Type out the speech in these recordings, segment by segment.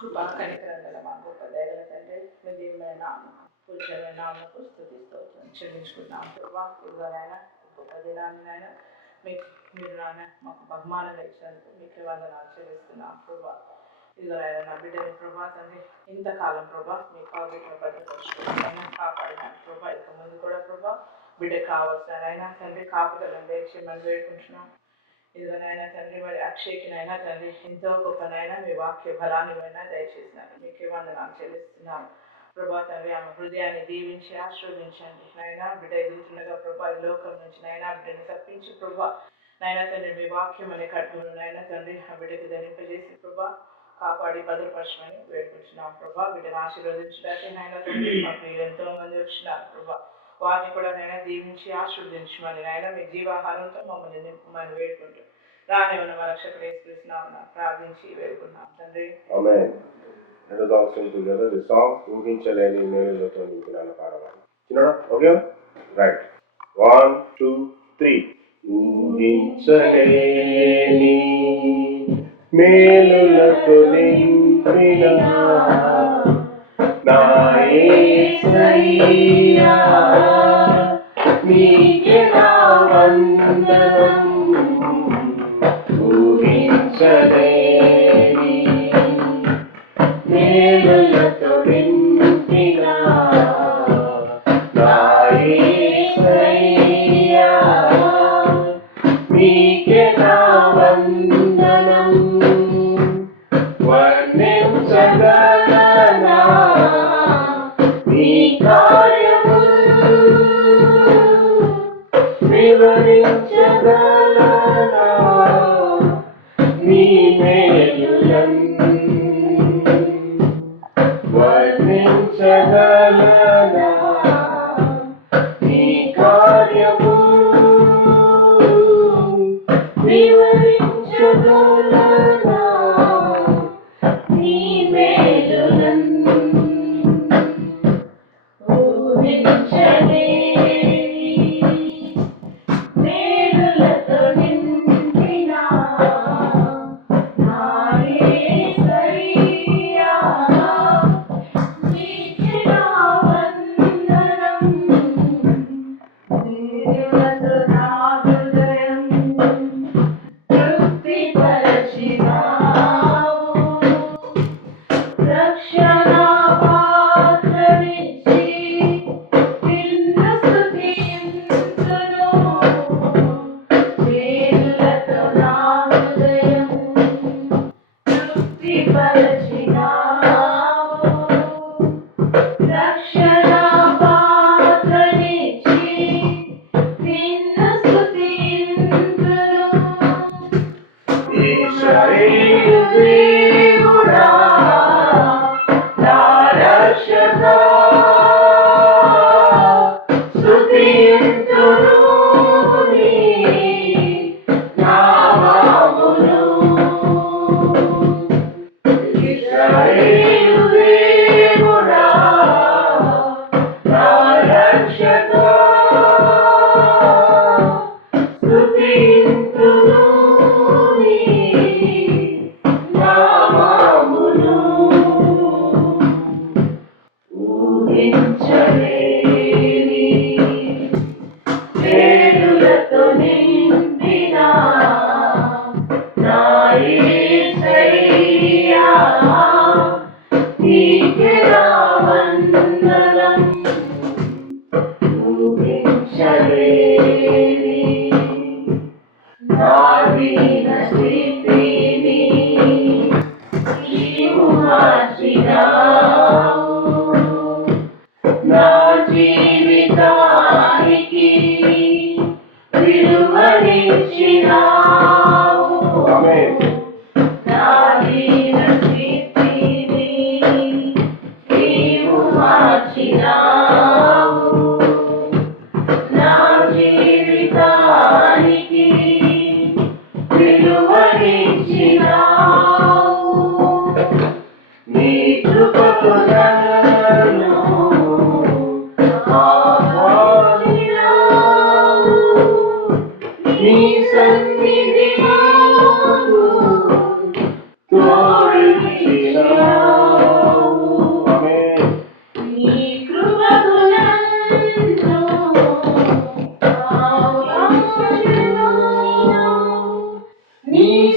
కృపా కనికరం గల మా గొప్ప దయగల తండ్రి, మీ దీవెన నామం పూజమైన నామకు స్తుతిస్తూ చెల్లించుకుంటున్నాం ప్రభా. ఇదిగోనైనా గొప్ప దినాన్నైనా మీరు నాన్న మాకు బహుమానం ఇచ్చినందుకు మీకు వందనాలు చెల్లిస్తున్నాం ప్రభా. ఇదిగోనైనా నా బిడ్డని ప్రభా తండ్రి, ఇంతకాలం ప్రభా మీ కావున భద్రపరుచుకున్న కాపాడినాను ప్రభా. ఇక ముందు కూడా ప్రభా బిడ్డ కావాల్సిన తండ్రి కాపుదలను దయచేయమని వేడుకుంటున్నాం. ఇదిగోనైనా తండ్రి, మరి అక్షయ్కినైనా తండ్రి ఎంతో గొప్పనైనా మీ వాక్య బలాన్ని దయచేసినారు. మీకే వందనాలు చెల్లిస్తున్నాను ప్రభా తండ్రి. ఆమె హృదయాన్ని దీవించి ఆశీర్వదించండి నైనా. బిడ్డ ఎదుగుతుండగా ప్రభా ఈ లోకం నుంచి నైనా బిడ్డని తప్పించి ప్రభా నైనా తండ్రి మీ వాక్యం అనే కట్టుకుని నైనా తండ్రి ఆ బిడ్డకి ధరింపజేసి ప్రభా కాపాడి భద్రపరచమని వేడుకుంటున్నాం ప్రభా. బిడ్డను ఆశీర్వదించడానికి నైనా తండ్రి మాకు ఎంతో మంది వచ్చినారు ప్రభా. వారిని కూడా నైనా దీవించి ఆశీర్వదించమని నాయన మీ జీవాహారంతో మమ్మల్ని నింపమని వేడుకుంటూ రాని ఉన్న మా రక్షకుడు యేసుక్రీస్తునామమున ప్రార్థించి వేడుకున్నాం తండ్రి. Amen. Let us all sing together the song ఊహించలేని మేలులతో నింపిన పాడవాలి. చిన్నడా? ఓకే? రైట్. 1, 2, 3. ఊహించలేని మేలులతో నింపిన నా యేసయ్యా నీకే నా వందనం. ఊహించలేని మేలులతో నింపిన నా యేసయ్యా నీకే నా వందనం. వర్ణించగలనా నీ కార్యములు, వివరించగలనా నీ మేలులను, వర్ణించగలనా నీ కార్యములు, వివరించగలనా నీ మేలులను.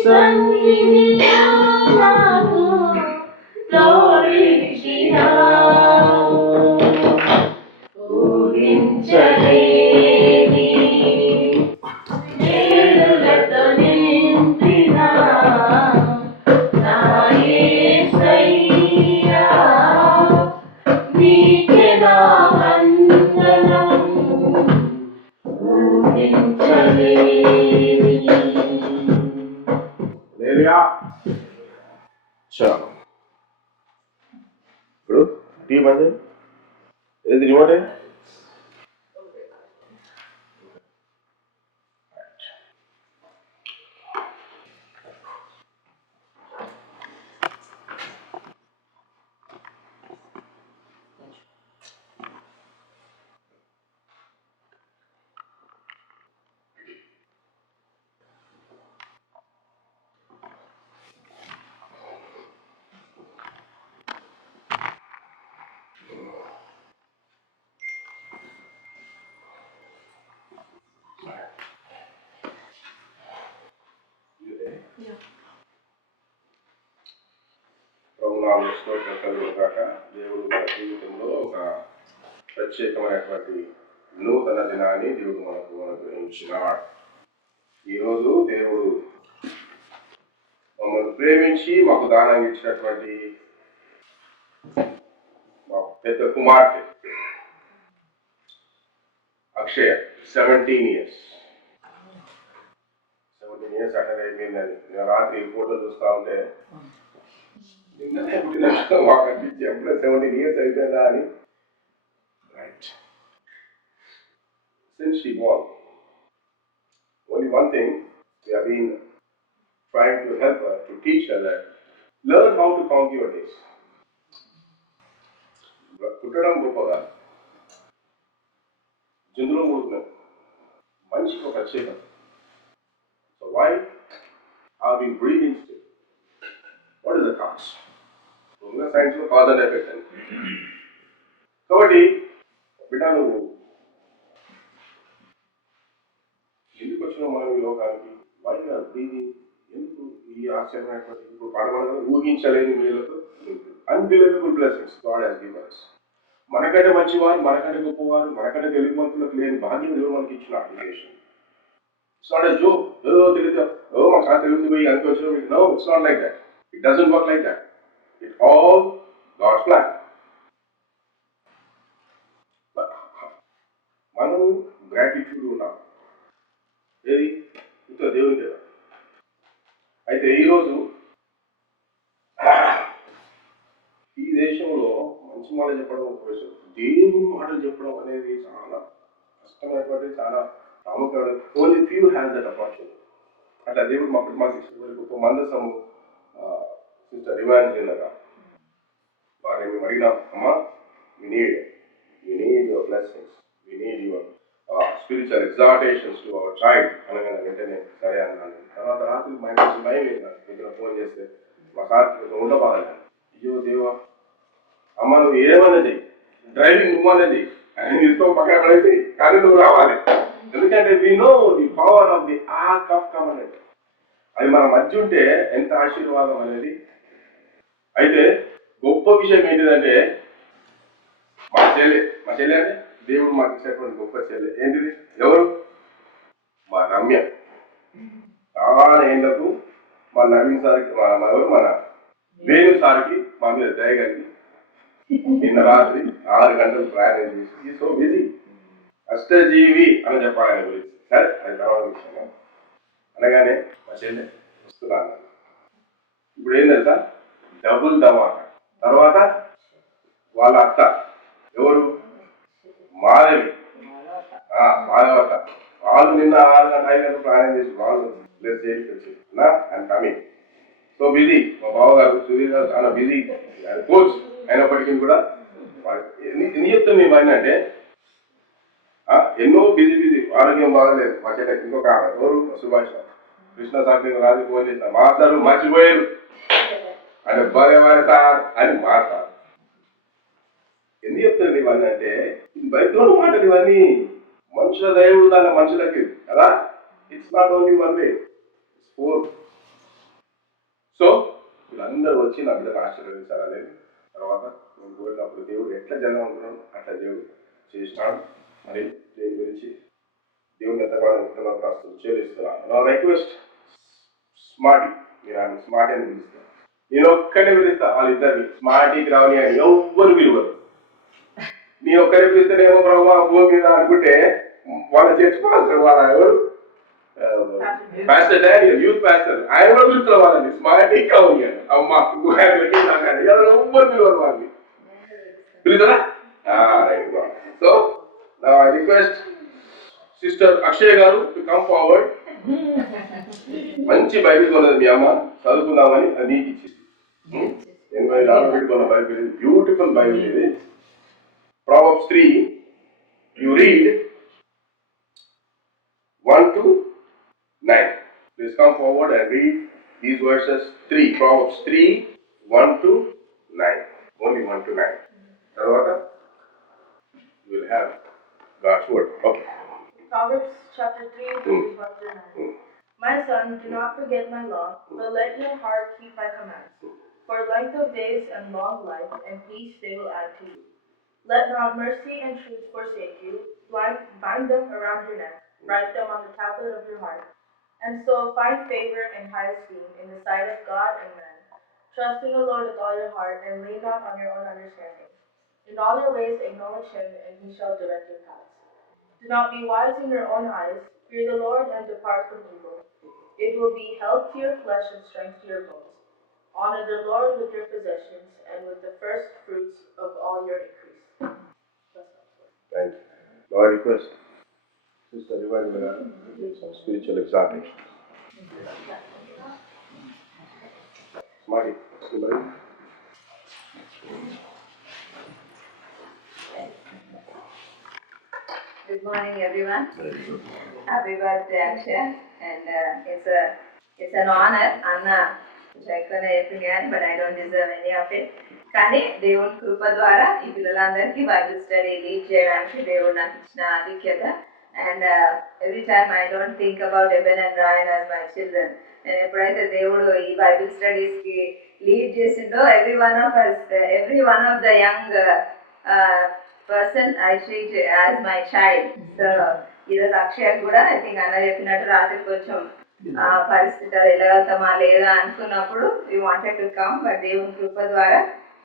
సన్నిధిలో తోడించినావు. ఊహించలేని మేలులతో నింపిన నా యేసయ్యా, నీకే నా వందనం. ఊహించలేని. చాలు. ఇప్పుడు టీ బండి ఏది రిమోటే? దేవుడు మన జీవితంలో ఒక ప్రత్యేకమైనటువంటి నూతన దినాన్ని దేవుడు మనకు అనుగ్రహించినాడు. ఈరోజు దేవుడు మమ్మల్ని ప్రేమించి మాకు దానం ఇచ్చినటువంటి మా పెద్ద కుమార్తె అక్షయ 17 years అటెండ్ అయిపోయిందని నేను రాత్రి ఫోటో చూస్తా ఉంటే నిన్ననే పుట్టినట్టు మాకు అనిపించి ఎప్పుడే 17 years అయిపోయిందా అని. Right. Since she born, only one thing we have been trying to help her, to teach her that learn how to count your days. పుట్టడం గొప్పగా, జంతువులు పుడుతున్నాం, మనిషికి ఒక ప్రత్యేకత. So why are we breathing still? What is the cause? Science లో cause and effect అని. కాబట్టి బిడ్డ నువ్వు ఎందుకు వచ్చినావు మనం ఈ లోకానికి? Why are breathing? ఎందుకు ఈ ఆశ్చర్యమైనటువంటి ఇప్పుడు పడమని ఊహించలేని మేలుతో unbelievable blessings God has given us. మనకంటే మంచివారు, మనకంటే గొప్పవారు, మనకంటే తెలుగుమంతులకు లేని భాగ్యం దేవుడు మనకి ఇచ్చిన application. It's not a joke. తెలియదు మా సార్ తెలుగు పోయి అందుకు వచ్చిన. No, it's not like that. It doesn't work like that. It's all God's plan. మనం గ్రాటిట్యూడ్ ఉన్నాం ఏది ఇంత దేవుని కదా. అయితే ఈరోజు ఈ దేశంలో మంచి మాటలు చెప్పడం ఒక విషయం, దేవుని మాటలు చెప్పడం అనేది చాలా కష్టమైనటువంటి, చాలా ప్రాముఖ్యమైన. Only few has that opportunity. అట్లా దేవుడు మాకు ఒక మందసము సిస్టర్ ఇవాంజలిన్ అగా వారిని మేము అడిగినాం, అమ్మా we need your blessings, we need your spiritual exhortations to our child అనగానే వెంటనే సరే అన్నాను. తర్వాత రాత్రి మా ఇంటి భయం లేదు. నాకు ఫోన్ చేస్తే మా సార్ ఉండబాగాను. అయ్యో దేవా, అమ్మ నువ్వు ఏమన్నది, డ్రైవింగ్ నువ్వన్నది అని తీసుకో పక్కన పడేసి, కానీ నువ్వు రావాలి. ఎందుకంటే we know the power of the ark of covenant. అది మన మధ్య ఉంటే ఎంత ఆశీర్వాదం అనేది. అయితే గొప్ప విషయం ఏంటిదంటే మా చెల్లె అంటే దేవుడు మాకు ఇచ్చినటువంటి గొప్ప చెల్లె. ఏంటిది? ఎవరు? మా రమ్య. చాలా ఏళ్లకు మా నవీన్ సార్కి మన వేణు సార్కి మా మీద దయగలిగి నిన్న రాత్రి 6 గంటలు ప్రయాణం చేసి సో బిజీ అష్టజీవి అని చెప్పాలి ఆయన గురించి. సరే, అది తర్వాత విషయం. అనగానే మా చెల్లె వస్తున్నాను. ఇప్పుడు ఏం తెలుసా, డబుల్ ధమాకా. తర్వాత వాళ్ళ అత్త ఎవరు? మాధవి, మాధవత. వాళ్ళు నిన్న 6 గంటల 5 గంటలు ప్రయాణం చేసి వాళ్ళు ప్లేస్ చేసి వచ్చి అండ్ కమింగ్ సో బిజీ. మా బావగారు సుధీర్ గారు చాలా బిజీ కోచ్ అయినప్పటికీ కూడా ఎన్ని చెప్తాను మేము అంటే ఎన్నో బిజీ ఆరోగ్యం బాగలేదు. మా చెల్లెకి ఇంకొక ఎవరు? సుభాష్ కృష్ణ సార్ రాజు ఫోన్ చేసిన, మా సార్ మర్చిపోయారు అంటే భలే సార్ అని మా సార్. ఎందుకు చెప్తారు ఇవన్నీ అంటే ఇది బైబిల్లోని మాటలు. ఇవన్నీ మనుషుల దయ ఉండాలి మనుషులకి కదా. It's not only one way, 4 so వీళ్ళందరూ వచ్చి నా బిడ్డను ఆశీర్వదించాలనేది తర్వాత నేను కోరినప్పుడు దేవుడు ఎట్లా జనం అనుకున్నాను అట్లా దేవుడు చేసినాడు. మరి దీని గురించి దేవుని ఎంతగానో రాష్ట్రం చేస్తున్నాను. నా రిక్వెస్ట్ స్మార్టీ, మీరు ఆయన స్మార్ట్ అని పిలుస్తాను. నేను ఒక్కనే పిలుస్తా వాళ్ళిద్దరిని స్మార్టీకి రావని అని ఎవ్వరు పిలువరు. నేను ఒక్కరే పిలుస్తేనేమో ప్రభావ భూమి మీద అనుకుంటే వాళ్ళ చర్చిపోవాలి వాళ్ళ ఎవరు పాస్టర్ డానియల్, యూత్ పాస్టర్, ఆయన కూడా పిలుస్తారు వాళ్ళని స్మార్టీ కావాలి అని. అమ్మా ఎవ్వరు పిలువరు వాళ్ళని పిలుస్తారా? So I request sister Akshay గారు టు కమ్ ఫార్వర్డ్. మంచి బైబిల్ ఉన్నది మీ అమ్మ, చదువుకుందామని అది నీకు ఇచ్చింది. 80 పెట్టుకున్న బైబిల్, బ్యూటిఫుల్ బైబిల్ ఇది. Proverbs 3, you read 1 to 9. Please come forward and read these verses 3. Proverbs 3, 1 to 9. Only 1 to 9. Tarvata, you will have God's word. Okay. Proverbs chapter 3, verses 1 to 9. My son, do not forget my law, but let your heart keep my commands. For length of days and long life and peace they will add to you. Let not mercy and truth forsake you. Bind them around your neck. Write them on the tablet of your heart. And so find favor and high esteem in the sight of God and man. Trust in the Lord with all your heart and lean not on your own understanding. In all your ways acknowledge him, and he shall direct your paths. Do not be wise in your own eyes. Fear the Lord and depart from evil. It will be health to your flesh and strength to your bones. Honor the Lord with your possessions and with the first fruits of all your increase. Thank you. Now I request Sister Revival to give some spiritual exhortation. Smarty, somebody. Good morning, everyone. Happy birthday, Akshay. And it's an honor. Anna, but I don't deserve any of it. కానీ దేవుని కృప ద్వారా ఈ పిల్లలందరికీ Bible study lead చేయడానికి దేవుడు నాకు ఇచ్చిన ఆధిక్యత. And every time I don't think about Eben and Ryan as my children. నేను ఎప్పుడైతే దేవుడు ఈ బైబిల్ స్టడీస్ కి లీడ్ చేసిండో every one of the young person I treat as my child. So ఈరోజు అక్షయ్ కూడా ఐ థింక్ అన్న చెప్పినట్టు రాత్రి కొంచెం పరిస్థితి అది వెళ్ళగలుగుతామా లేదా అనుకున్నప్పుడు we wanted to come. But దేవుని కృప ద్వారా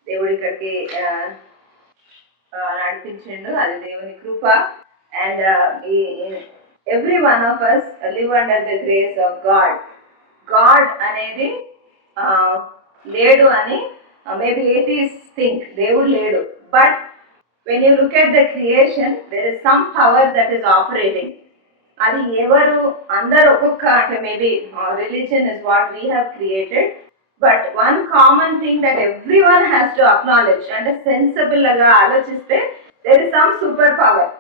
దేవుడు ఇక్కడికి నడిపించిండు, అది దేవుని కృప. And every one of us live under the grace of God. God అనేది లేడు అని మేబీ ఏథీయిస్ట్ థింక్, దేవుడు లేడు. But when you look at the creation there is some power that is operating. అది ఎవరు అందరు ఒక్కొక్క అంటే maybe religion is what we have created. But one common thing that every one has to acknowledge, అంటే sensible గా ఆలోచిస్తే there is some super power.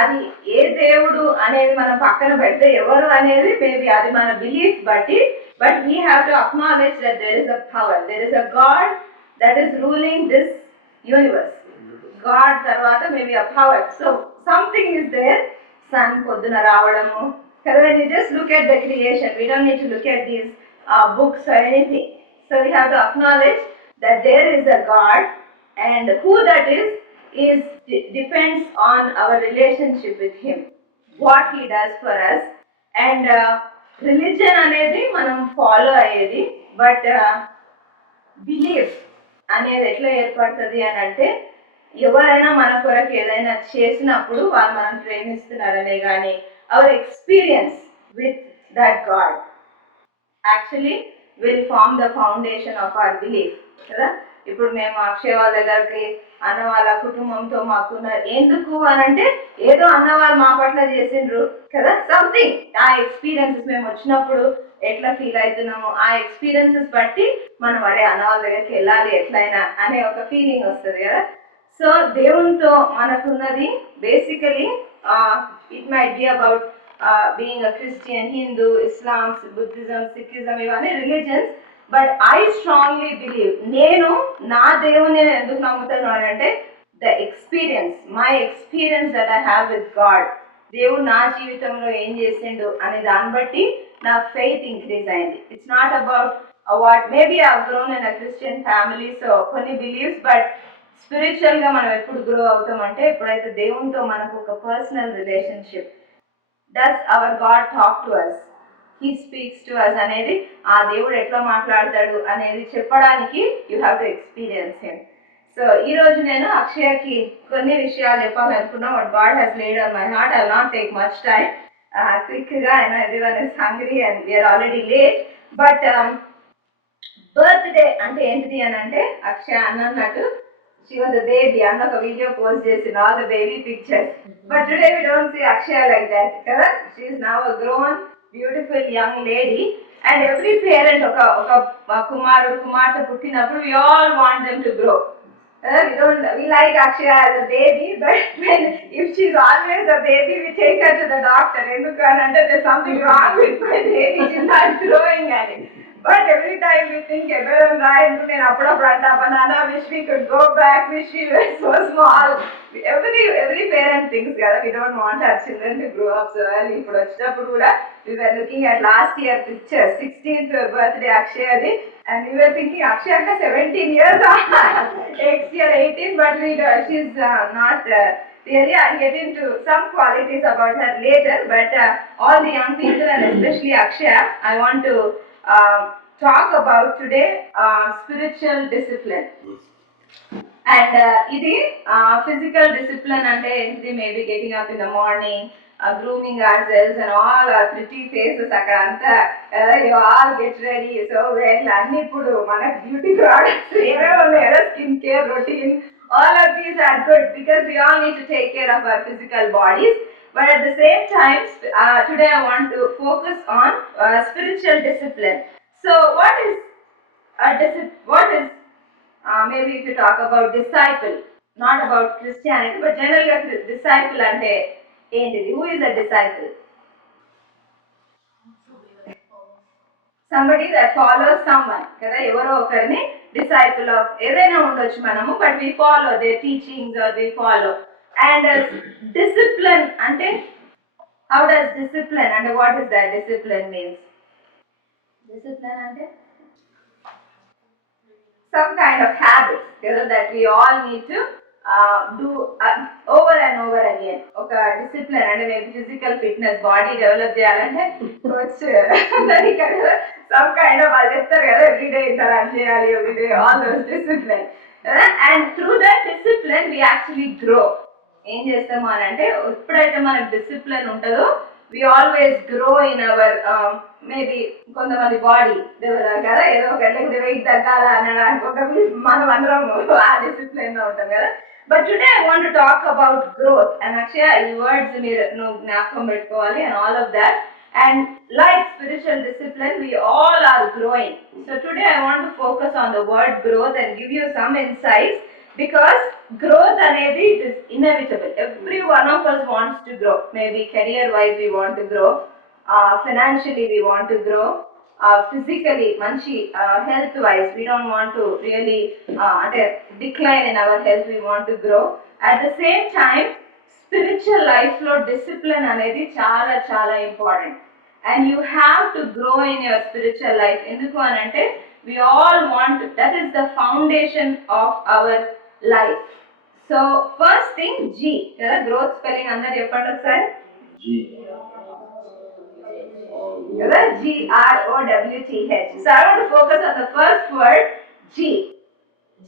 అది ఏ దేవుడు అనేది మనం పక్కన పెడితే ఎవరు అనేది మేబీ అది మన బిలీఫ్ బట్టి, but we have to acknowledge that there is a power, there is a God that is ruling this universe. God తర్వాత maybe a power. So something is there. Sun పొద్దున రావడము కదా. when you just look at the creation, we don't need to look at these books or anything. So we have to acknowledge that there is a God, and who that is depends on our relationship with him, what he does for us. And religion anedi manam follow ayedi, but belief అనేది ఎట్లా ఏర్పడుతుంది అని అంటే ఎవరైనా మన కొరకు ఏదైనా చేసినప్పుడు వాళ్ళు మనం ప్రేమిస్తున్నారనే కానీ our experience with that God actually will form the foundation of our belief కదా. ఇప్పుడు మేము అక్షయ్ వాళ్ళ దగ్గరికి అన్న వాళ్ళ కుటుంబంతో మాకున్నారు ఎందుకు అని అంటే ఏదో అన్న వాళ్ళు మా పట్ల చేసిండ్రు కదా, సంథింగ్. ఆ ఎక్స్పీరియన్సెస్ మేము వచ్చినప్పుడు ఎట్లా ఫీల్ అవుతున్నాము, ఆ ఎక్స్పీరియన్సెస్ బట్టి మనం అరే అన్న వాళ్ళ దగ్గరికి వెళ్ళాలి ఎట్లయినా అనే ఒక ఫీలింగ్ వస్తుంది కదా. సో దేవునితో మనకున్నది basically it might be about being a Christian, Hindu, Islam, Buddhism, Sikhism, ఇవన్నీ religions. But I strongly believe, నేను నా దేవుని ఎందుకు నమ్ముతాను అని అంటే the experience, my experience that I have with God. దేవుడు నా జీవితంలో ఏం చేసిండు అనే దాన్ని బట్టి నా ఫెయిత్ ఇంక్రీజ్ అయింది. It's not about what maybe I've grown in a Christian family, so కొన్ని beliefs, but స్పిరిచువల్ గా మనం ఎప్పుడు గ్రో అవుతామంటే ఎప్పుడైతే దేవునితో మనకు ఒక personal relationship. Does our God talk to us, he speaks to us అనేది, ఆ దేవుడు ఎట్లా మాట్లాడతాడు అనేది చెప్పడానికి you have to experience him. So ఈ రోజు నేను అక్షయకి కొన్ని విషయాలు చెప్పాలనుకున్నా. What God has laid on my heart. I will not take much time. Quick గా everyone is hungry and we're already late. But birthday అంటే ఏంటిది అని అంటే, అక్షయ అన్నట్టు she was a baby. అన్న ఒక వీడియో పోస్ట్ చేసిన all the baby pictures. But today we don't see Akshaya like that, కదా. She is now a grown beautiful young lady, and every parent ఒక కుమారుడు కుమార్తె పుట్టినప్పుడు we all want them to grow. We like Akshaya as a baby, but if she's always a baby, we take her to the doctor. Endukante there's something wrong with my baby, she's not growing at it. But every time we think, నేను అప్పుడప్పుడు అంటా, banana, wish we could go back, wish we were so small. Every parent thinks కదా, we don't want our children to grow up so early. ఇప్పుడు వచ్చినప్పుడు కూడా we were looking at last year pictures, 16th birthday Akshayadi, and we were thinking Akshaya ka 17 years, next year 18, but she's not really. I'll get into some qualities about her later, but all the young people and especially Akshaya, I want to talk about today spiritual discipline. And ఇది physical discipline అంటే ఏంటిది, maybe getting up in the morning, grooming ourselves and all our pretty faces అక్కడ అంతా, you all get ready so well. అన్ని ఇప్పుడు మనకు beauty products ఏమేమి ఉన్నాయి కదా, skin care routine, all of these are good because we all need to take care of our physical bodies. But at the same time, today I want to focus on spiritual discipline. So what is maybe if you talk about disciple, not about Christianity, but generally disciple ante ఏంటిది? Who is a disciple? Somebody that follows someone, కదా. ఎవరో ఒకరిని disciple of ఏదైనా ఉండొచ్చు మనము, but we follow their teachings or we follow. And discipline ante, how does discipline and what is that discipline means? Discipline ante some kind of habits, that we all need to do over and over again. Oka discipline ante maybe physical fitness, body develop cheyalante coach some kind of every day inta run cheyali, every day, all those discipline, and through that discipline we actually grow. ఏం చేస్తాము అని అంటే, ఎప్పుడైతే మనకు discipline ఉంటుందో we always grow in our maybe కొంతమంది body develop కదా, ఏదో ఒక వెయిట్ తగ్గాల అనడానికి ఒక మనం అందరం ఆ డిసిప్లిన్ లో ఉంటాం కదా. But today I want to talk about growth. And Akshaya ఈ వర్డ్స్ మీరు నువ్వు జ్ఞాపకం పెట్టుకోవాలి and all of that. And like spiritual discipline, we all are growing. So today I want to focus on the word growth and give you some insights, because growth anedi is inevitable. Every one of us wants to grow. Maybe career wise we want to grow, financially we want to grow, physically manchi health wise we don't want to really decline in our health, we want to grow. At the same time spiritual life lo discipline anedi chaala chaala important, and you have to grow in your spiritual life. Enduku anante we all want to, that is the foundation of our life. So first thing G, kada, growth spelling andaru cheppandi okasari. G kada, GROWTH. So I want to focus on the first word G.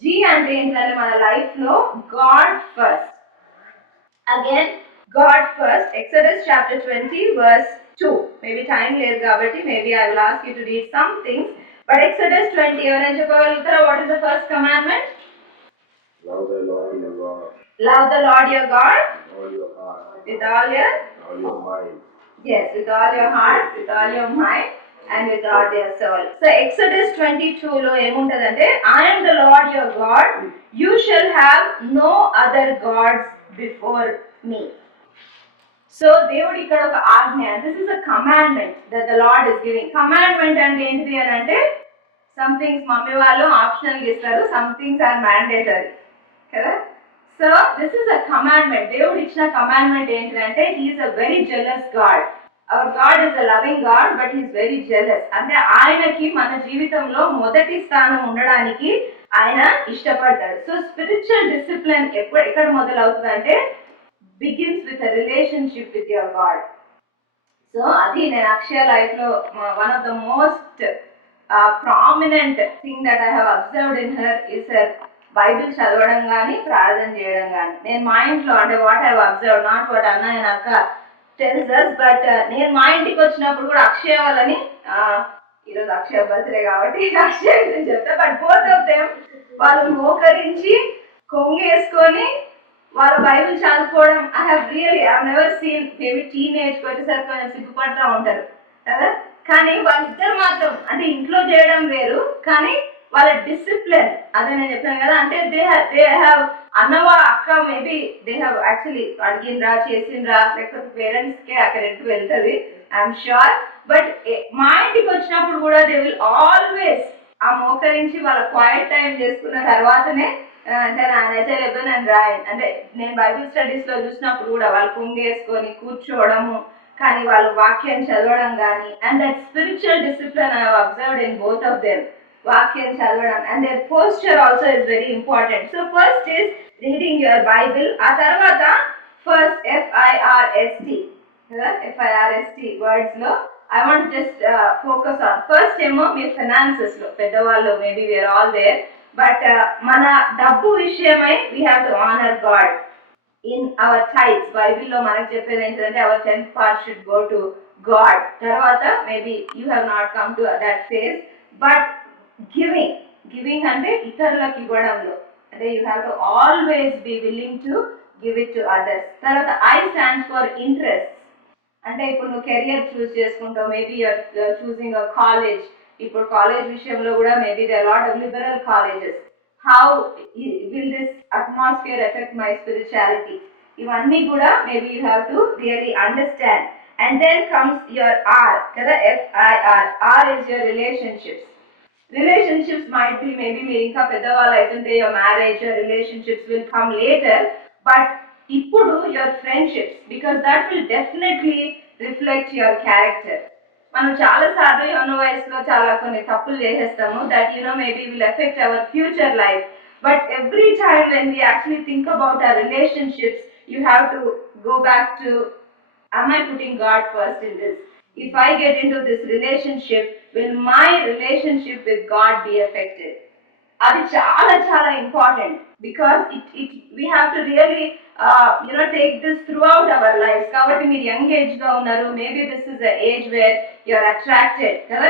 G ante entante mana life lo God first. Again God first. Exodus chapter 20 verse 2. Maybe time లేదు కాబట్టి maybe I will ask you to read some things, but Exodus 20 ఎవరైనా చెప్పగలుగుతారా? What is the first commandment? Love the Lord your God. Love the Lord your God. All your heart. With all your Mind. Yes, with all your heart, with all your mind, and with all your soul. So Exodus 22 లో ఏముంటదంటే, I am the Lord your God. You shall have no other gods before me. So దేవుడు ఇక్కడ ఒక ఆజ్ఞ, this is a commandment that the Lord is giving. Commandment అంటే ఏంటిది అని అంటే, some things mummy వాళ్ళు ఆప్షనల్ ఇస్తారు, some things are mandatory, కదా. So this is a commandment. దేవుడు ఇచ్చిన కమాండ్మెంట్ ఏంటంటే, he is a very jealous God. Hour God is a loving God but he's very jealous. అంటే ఆయనకి మన జీవితంలో మొదటి స్థానం ఉండడానికి ఆయన ఇష్టపడతాడు. సో స్పిరిచువల్ డిసిప్లిన్ ఎక్కడ మొదలవుతుంది అంటే begins with a relationship with your God. So అది నేను అక్షయ లైఫ్ లో one of the most prominent thing that I have observed in her is her Bible చదవడం కానీ ప్రార్థన చేయడం కానీ. నేను మా ఇంట్లో అంటే what I observe, not what అన్నయ్య నాక టెల్స్ అస్, బట్ నేను మా ఇంటికి వచ్చినప్పుడు కూడా అక్షయ వాళ్ళని ఈరోజు అక్షయ బర్త్డే కాబట్టి అక్షయ గురించి చెప్తా, బట్ బోత్ ఆఫ్ దెమ్ వాళ్ళు మోకరించి కొంగేసుకొని వాళ్ళ బైబిల్ చదువుకోవడం I have never seen. Maybe టీనేజ్కి వచ్చేసరికి కొంచెం సిగ్గుపడుతూ ఉంటారు కదా, కానీ వాళ్ళిద్దరు మాత్రం అంటే ఇంట్లో చేయడం వేరు, కానీ వాళ్ళ డిసిప్లిన్ అదే నేను చెప్పాను కదా, అంటే దే హ్యావ్ అన్నవా అక్క మేబీ దే హ్యావ్ యాక్చువల్లీ అడిగినరా చేసిండ్రా లేకపోతే పేరెంట్స్కే ఆ క్రెడిట్ వెళ్తుంది ఐఎమ్ షూర్. బట్ మా ఇంటికి వచ్చినప్పుడు కూడా దే విల్ ఆల్వేస్ ఆ మోకరించి వాళ్ళ క్వైట్ టైం చేసుకున్న తర్వాతనే అంటే నానైతే లేకపోతే నేను రాయను. అంటే నేను బైబిల్ స్టడీస్ లో చూసినప్పుడు కూడా వాళ్ళు కుంగేసుకొని కూర్చోవడము, కానీ వాళ్ళు వాక్యం చదవడం కానీ, and that spiritual discipline I have observed in both of them. వాక్యం చదవడం and there posture also is very important. So first is reading your Bible, ఆ తర్వాత ఫస్ట్ FIRST వర్డ్స్ లో I want just focus on first ఏమో మీ finances లో పెద్దవాళ్ళు maybe we are all there, but మన డబ్బు విషయమై we have to honour God in our types. బైబిల్లో మనకు చెప్పేది ఏంటంటే hour 10th part should go to God. తర్వాత maybe you have not come to that phase, but giving అంటే ఇతరులకు ఇవ్వడంలో అంటే you have to always be willing to give it to others. తర్వాత I స్టాండ్స్ ఫర్ ఇంట్రెస్ట్. అంటే ఇప్పుడు నువ్వు career choose చేసుకుంటావు, maybe you're choosing a college. ఇప్పుడు కాలేజ్ విషయంలో కూడా maybe they are lot of liberal colleges. How will this atmosphere effect my spirituality? ఇవన్నీ కూడా maybe you have to really understand. And then comes your R కదా, FIR is your relationships. Relationships might be maybe మీరు ఇంకా పెద్దవాళ్ళు అవుతుంటే your marriage, your relationships will come later, but ఇప్పుడు your friendships, because that will definitely reflect your character. మనం చాలా సార్లు యువన వయసులో చాలా కొన్ని తప్పులు చేసేస్తాము that maybe will effect our future life. But every time when we actually think about our relationships, you have to go back to, am I putting God first in this? If I get into this relationship, will my relationship with God be affected? అది చాలా చాలా important, because we have to really take this throughout our lives. కాబట్టి మీరు young age లో ఉన్నారు, maybe this is the age where you are attracted కదా,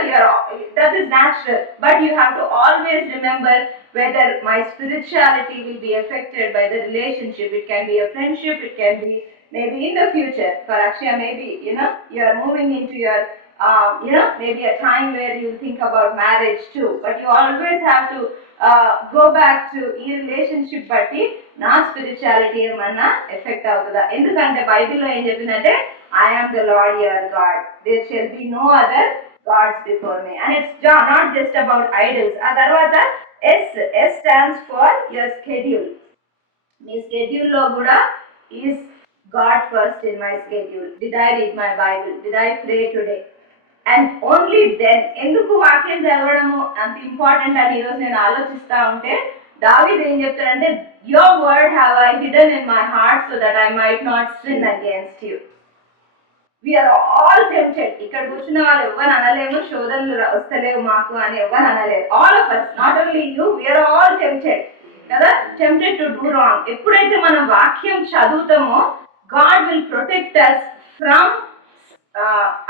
that is natural, but you have to always remember whether my spirituality will be affected by the relationship. It can be a friendship, it can be maybe in the future. For Akshaya, maybe you are moving into your maybe a time where you think about marriage too, but you always have to go back to ఈ relationship బట్టి నా spirituality ఏమన్నా effect అవుతుందా. ఎందుకంటే బైబిల్లో ఏం చెప్పిందంటే I am the Lord your God, there shall be no other gods before me. And it's not just about idols. ఆ తర్వాత S stands for your schedule. Me schedule లో కూడా is God first in my schedule. Did I read my Bible? Did I pray today? And only then. ఎందుకు వాక్యం చదవడము అంత important అని ఈరోజు నేను ఆలోచిస్తా ఉంటే దావీదు ఏం చెప్తాడంటే your word have I hidden in my heart so that I might not sin against you. We're all tempted. ఇక్కడ కూర్చున్న వాళ్ళు ఎవరు అనలేము శోధనలు వస్తలేవు మాకు అని ఎవరు అనలేరు. All of us, not only you, we're all tempted కదా, టెంప్టెడ్ టు డూ రాంగ్. ఎప్పుడైతే మనం వాక్యం చదువుతామో God will protect us from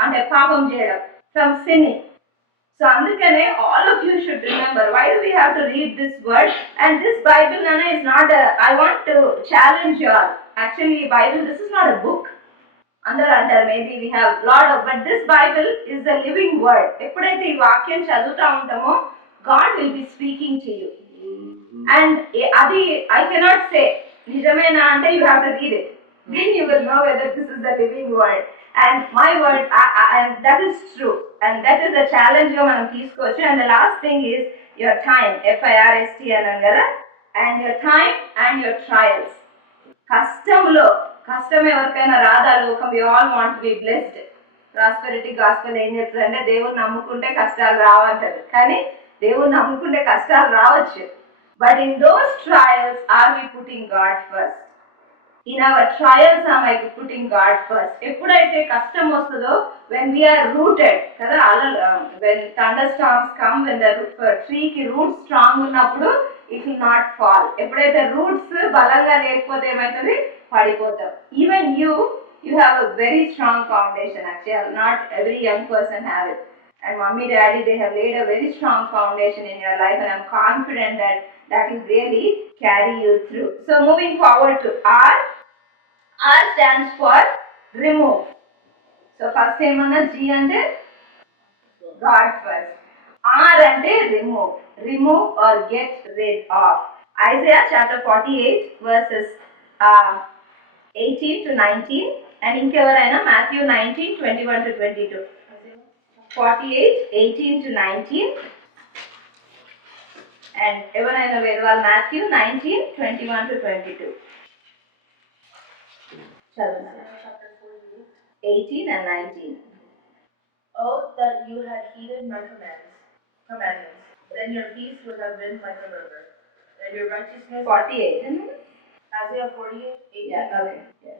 అంటే పాపం చేయడం, ఫ్రమ్ సిన్నింగ్. సో అందుకనే all of you should remember why do we have to read this word. And this Bible అనే is not I want to challenge you all. Actually Bible this is not a book. అందరూ అంటారు maybe we have lot of, but this Bible is the living word. ఎప్పుడైతే ఈ వాక్యం చదువుతా ఉంటామో God will be speaking to you. And అది I cannot say నిజమేనా అంటే you have to read it, then you will know whether this is the living word. And my word, and that is true, and that is a challenge మనం తీసుకోవచ్చు. And the last thing is your time, FIRST అన్నాను కదా, and your time and your trials. కష్టం ఎవరికైనా రాదా లోకం, we all want to be blessed, prosperity gospel ఏం చెప్తుందంటే దేవుని నమ్ముకుంటే కష్టాలు రావంటారు. కానీ దేవుని నమ్ముకుంటే కష్టాలు రావచ్చు. But in those trials are we putting God first? In our trials are I putting God first? ఎప్పుడైతే కష్టం వస్తుందో, వెన్ వీఆర్ రూటెడ్ కదా, when thunder storms come, when the ట్రీకి రూట్స్ స్ట్రాంగ్ ఉన్నప్పుడు ఇట్ విల్ నాట్ ఫాల్. ఎప్పుడైతే roots బలంగా లేకపోతే ఏమవుతుంది, పడిపోతాం. Even you have a very strong foundation. Actually, not every young person have it. And mommy, daddy, they have laid a very strong foundation in your life, and I'm confident that that will really carry you through. So moving forward to R. R stands for remove. So first time on G ante God first. R ante remove. Remove or get rid of. Isaiah chapter 48 verses 18 to 19, and ఇంకెవరైనా Matthew 19, 21 to 22. 48, 18 to 19, and ఎవరైనా వేరే వాళ్ళు Matthew 19, 21 to 22. చదవండి. 18 and 19. Oh, that you had heeded my commandments, then your peace would have been like a river, and your righteousness 48, isn't it? Isaiah 48, 18. Yeah, okay. Yeah.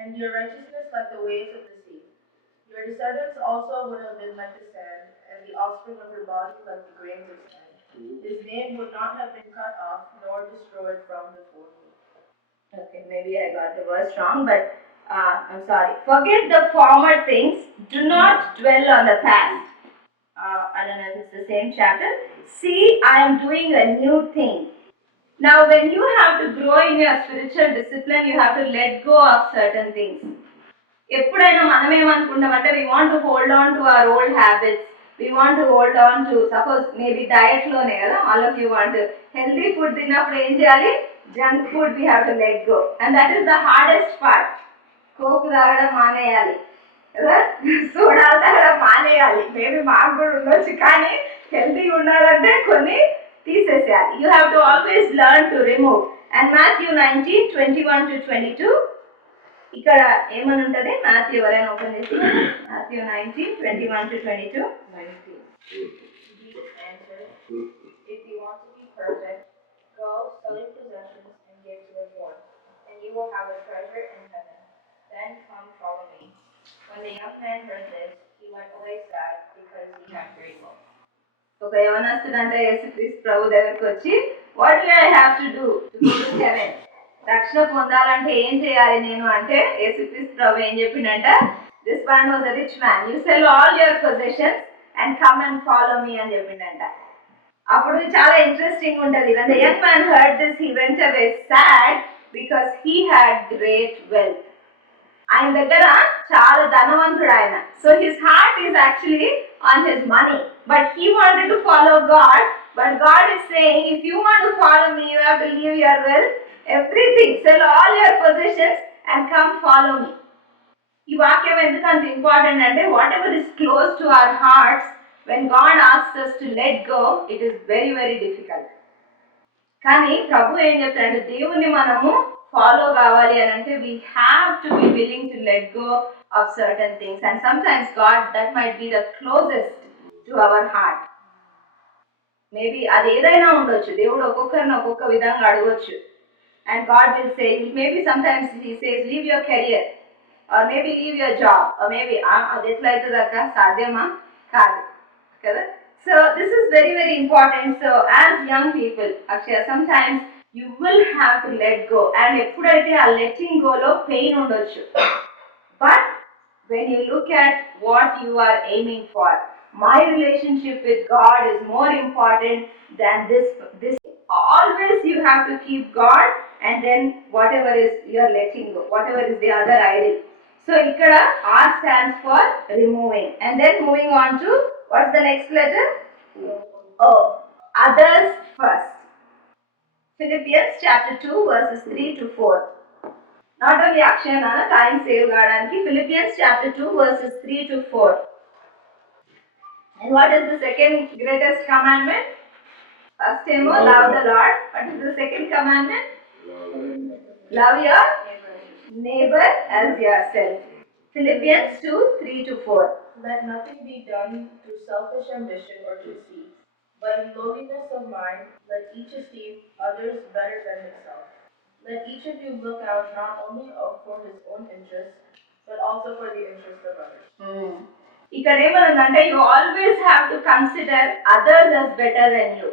And your righteousness like the waves of the sea. Your descendants also would have been like the sand, and the offspring of your body like the grains of sand. His name would not have been cut off, nor destroyed from before me. Okay, maybe I got the verse wrong, but I'm sorry. Forget the former things. Do not dwell on the past. I don't know if it's the same chapter. See, I am doing a new thing. Now, when you have to grow in your spiritual discipline, you have to let go of certain things. ఎప్పుడైనా మనం ఏమనుకుంటామంటే we want to hold on to our old habits. We want to hold on to, suppose maybe diet లోనే కదా, all of you want to healthy food తిన్నప్పుడు ఏం చేయాలి, junk food we have to let go, and that is the hardest part. Coke తాగడం మానేయాలి కదా, సోడాలు తాగడం మానేయాలి. మేబీ మాకు కూడా ఉండొచ్చు, కానీ హెల్తీ ఉండాలంటే కొన్ని తీసేసేయాలి. You have to always learn to remove. And Matthew 19, 21 to 22, ఇక్కడ ఏమని ఉంటుంది, మాథ్యూ ఎవరైనా ఓపెన్ చేసి, Matthew 19, 21 to 22. 19. Jesus answered, if you want to be perfect, go sell your possessions and give to the poor, and you will have a treasure in heaven. Then come follow me. When the young man heard this, he went away sad because he had great wealth. ఒక యవనస్తుడంటే యేసుక్రీస్తు ప్రభు దగ్గరికి వచ్చి, what do I have to do to go to heaven? రక్షణ పొందాలంటే ఏం చేయాలి నేను అంటే, యేసుక్రీస్తు ప్రభు ఏం చెప్పిండంట, this man was a rich man, you sell all your possessions and come and follow me అని చెప్పిండంట. అప్పుడు చాలా ఇంట్రెస్టింగ్ ఉంటది. when the young man heard this, he went away sad because he had great wealth. ఆయన దగ్గర చాలా ధనవంతుడు ఆయన. So his heart is actually on his money, but he wanted to follow God. But God is saying, if you want to follow me, you have to leave your wealth, everything, sell all your possessions and come follow me. ఈ వాక్యం ఎందుకు అంత important అంటే, what ever is close to our hearts, when God asks us to let go, it is very very difficult. కానీ ప్రభు ఏం చెప్తాడంటే, దేవుని మనము ఫాలో కావాలి అని అంటే, we have to be willing to let go of certain things, and sometimes God, that might be the closest to our heart. Maybe అది ఏదైనా ఉండొచ్చు, దేవుడు ఒక్కొక్కరిని ఒక్కొక్క విధంగా అడగొచ్చు. And God will say, maybe sometimes he says, leave your career, or maybe leave your job, or maybe అది ఎట్లా అవుతుంది అక్క, సాధ్యమా కాదు కదా. So this is very very important. So as young people, actually sometimes you will have to let go, and ఎప్పుడైతే ఆ letting go లో పెయిన్ ఉండొచ్చు, but when you look at what you are aiming for, my relationship with God is more important than this. Always you have to keep God, and then whatever is you are letting go, whatever is the other idol. So ikkada R stands for removing, and then moving on to, what's the next letter? O, others first. Philippians chapter 2 verses 3 to 4. Not only Akshana, time save gadaniki, Philippians chapter 2 verses 3 to 4. And what is the second greatest commandment? First name, love the Lord. What is the second commandment? Love your neighbor as yourself. Philippians 2:3-4. Let nothing be done through selfish ambition or conceit, but in lowliness of mind, let each esteem others better than himself. Let each of you look out not only for his own interests, but also for the interest of others. ఇక్కడ ఏమన్నదంటే you always have to consider others as better than you.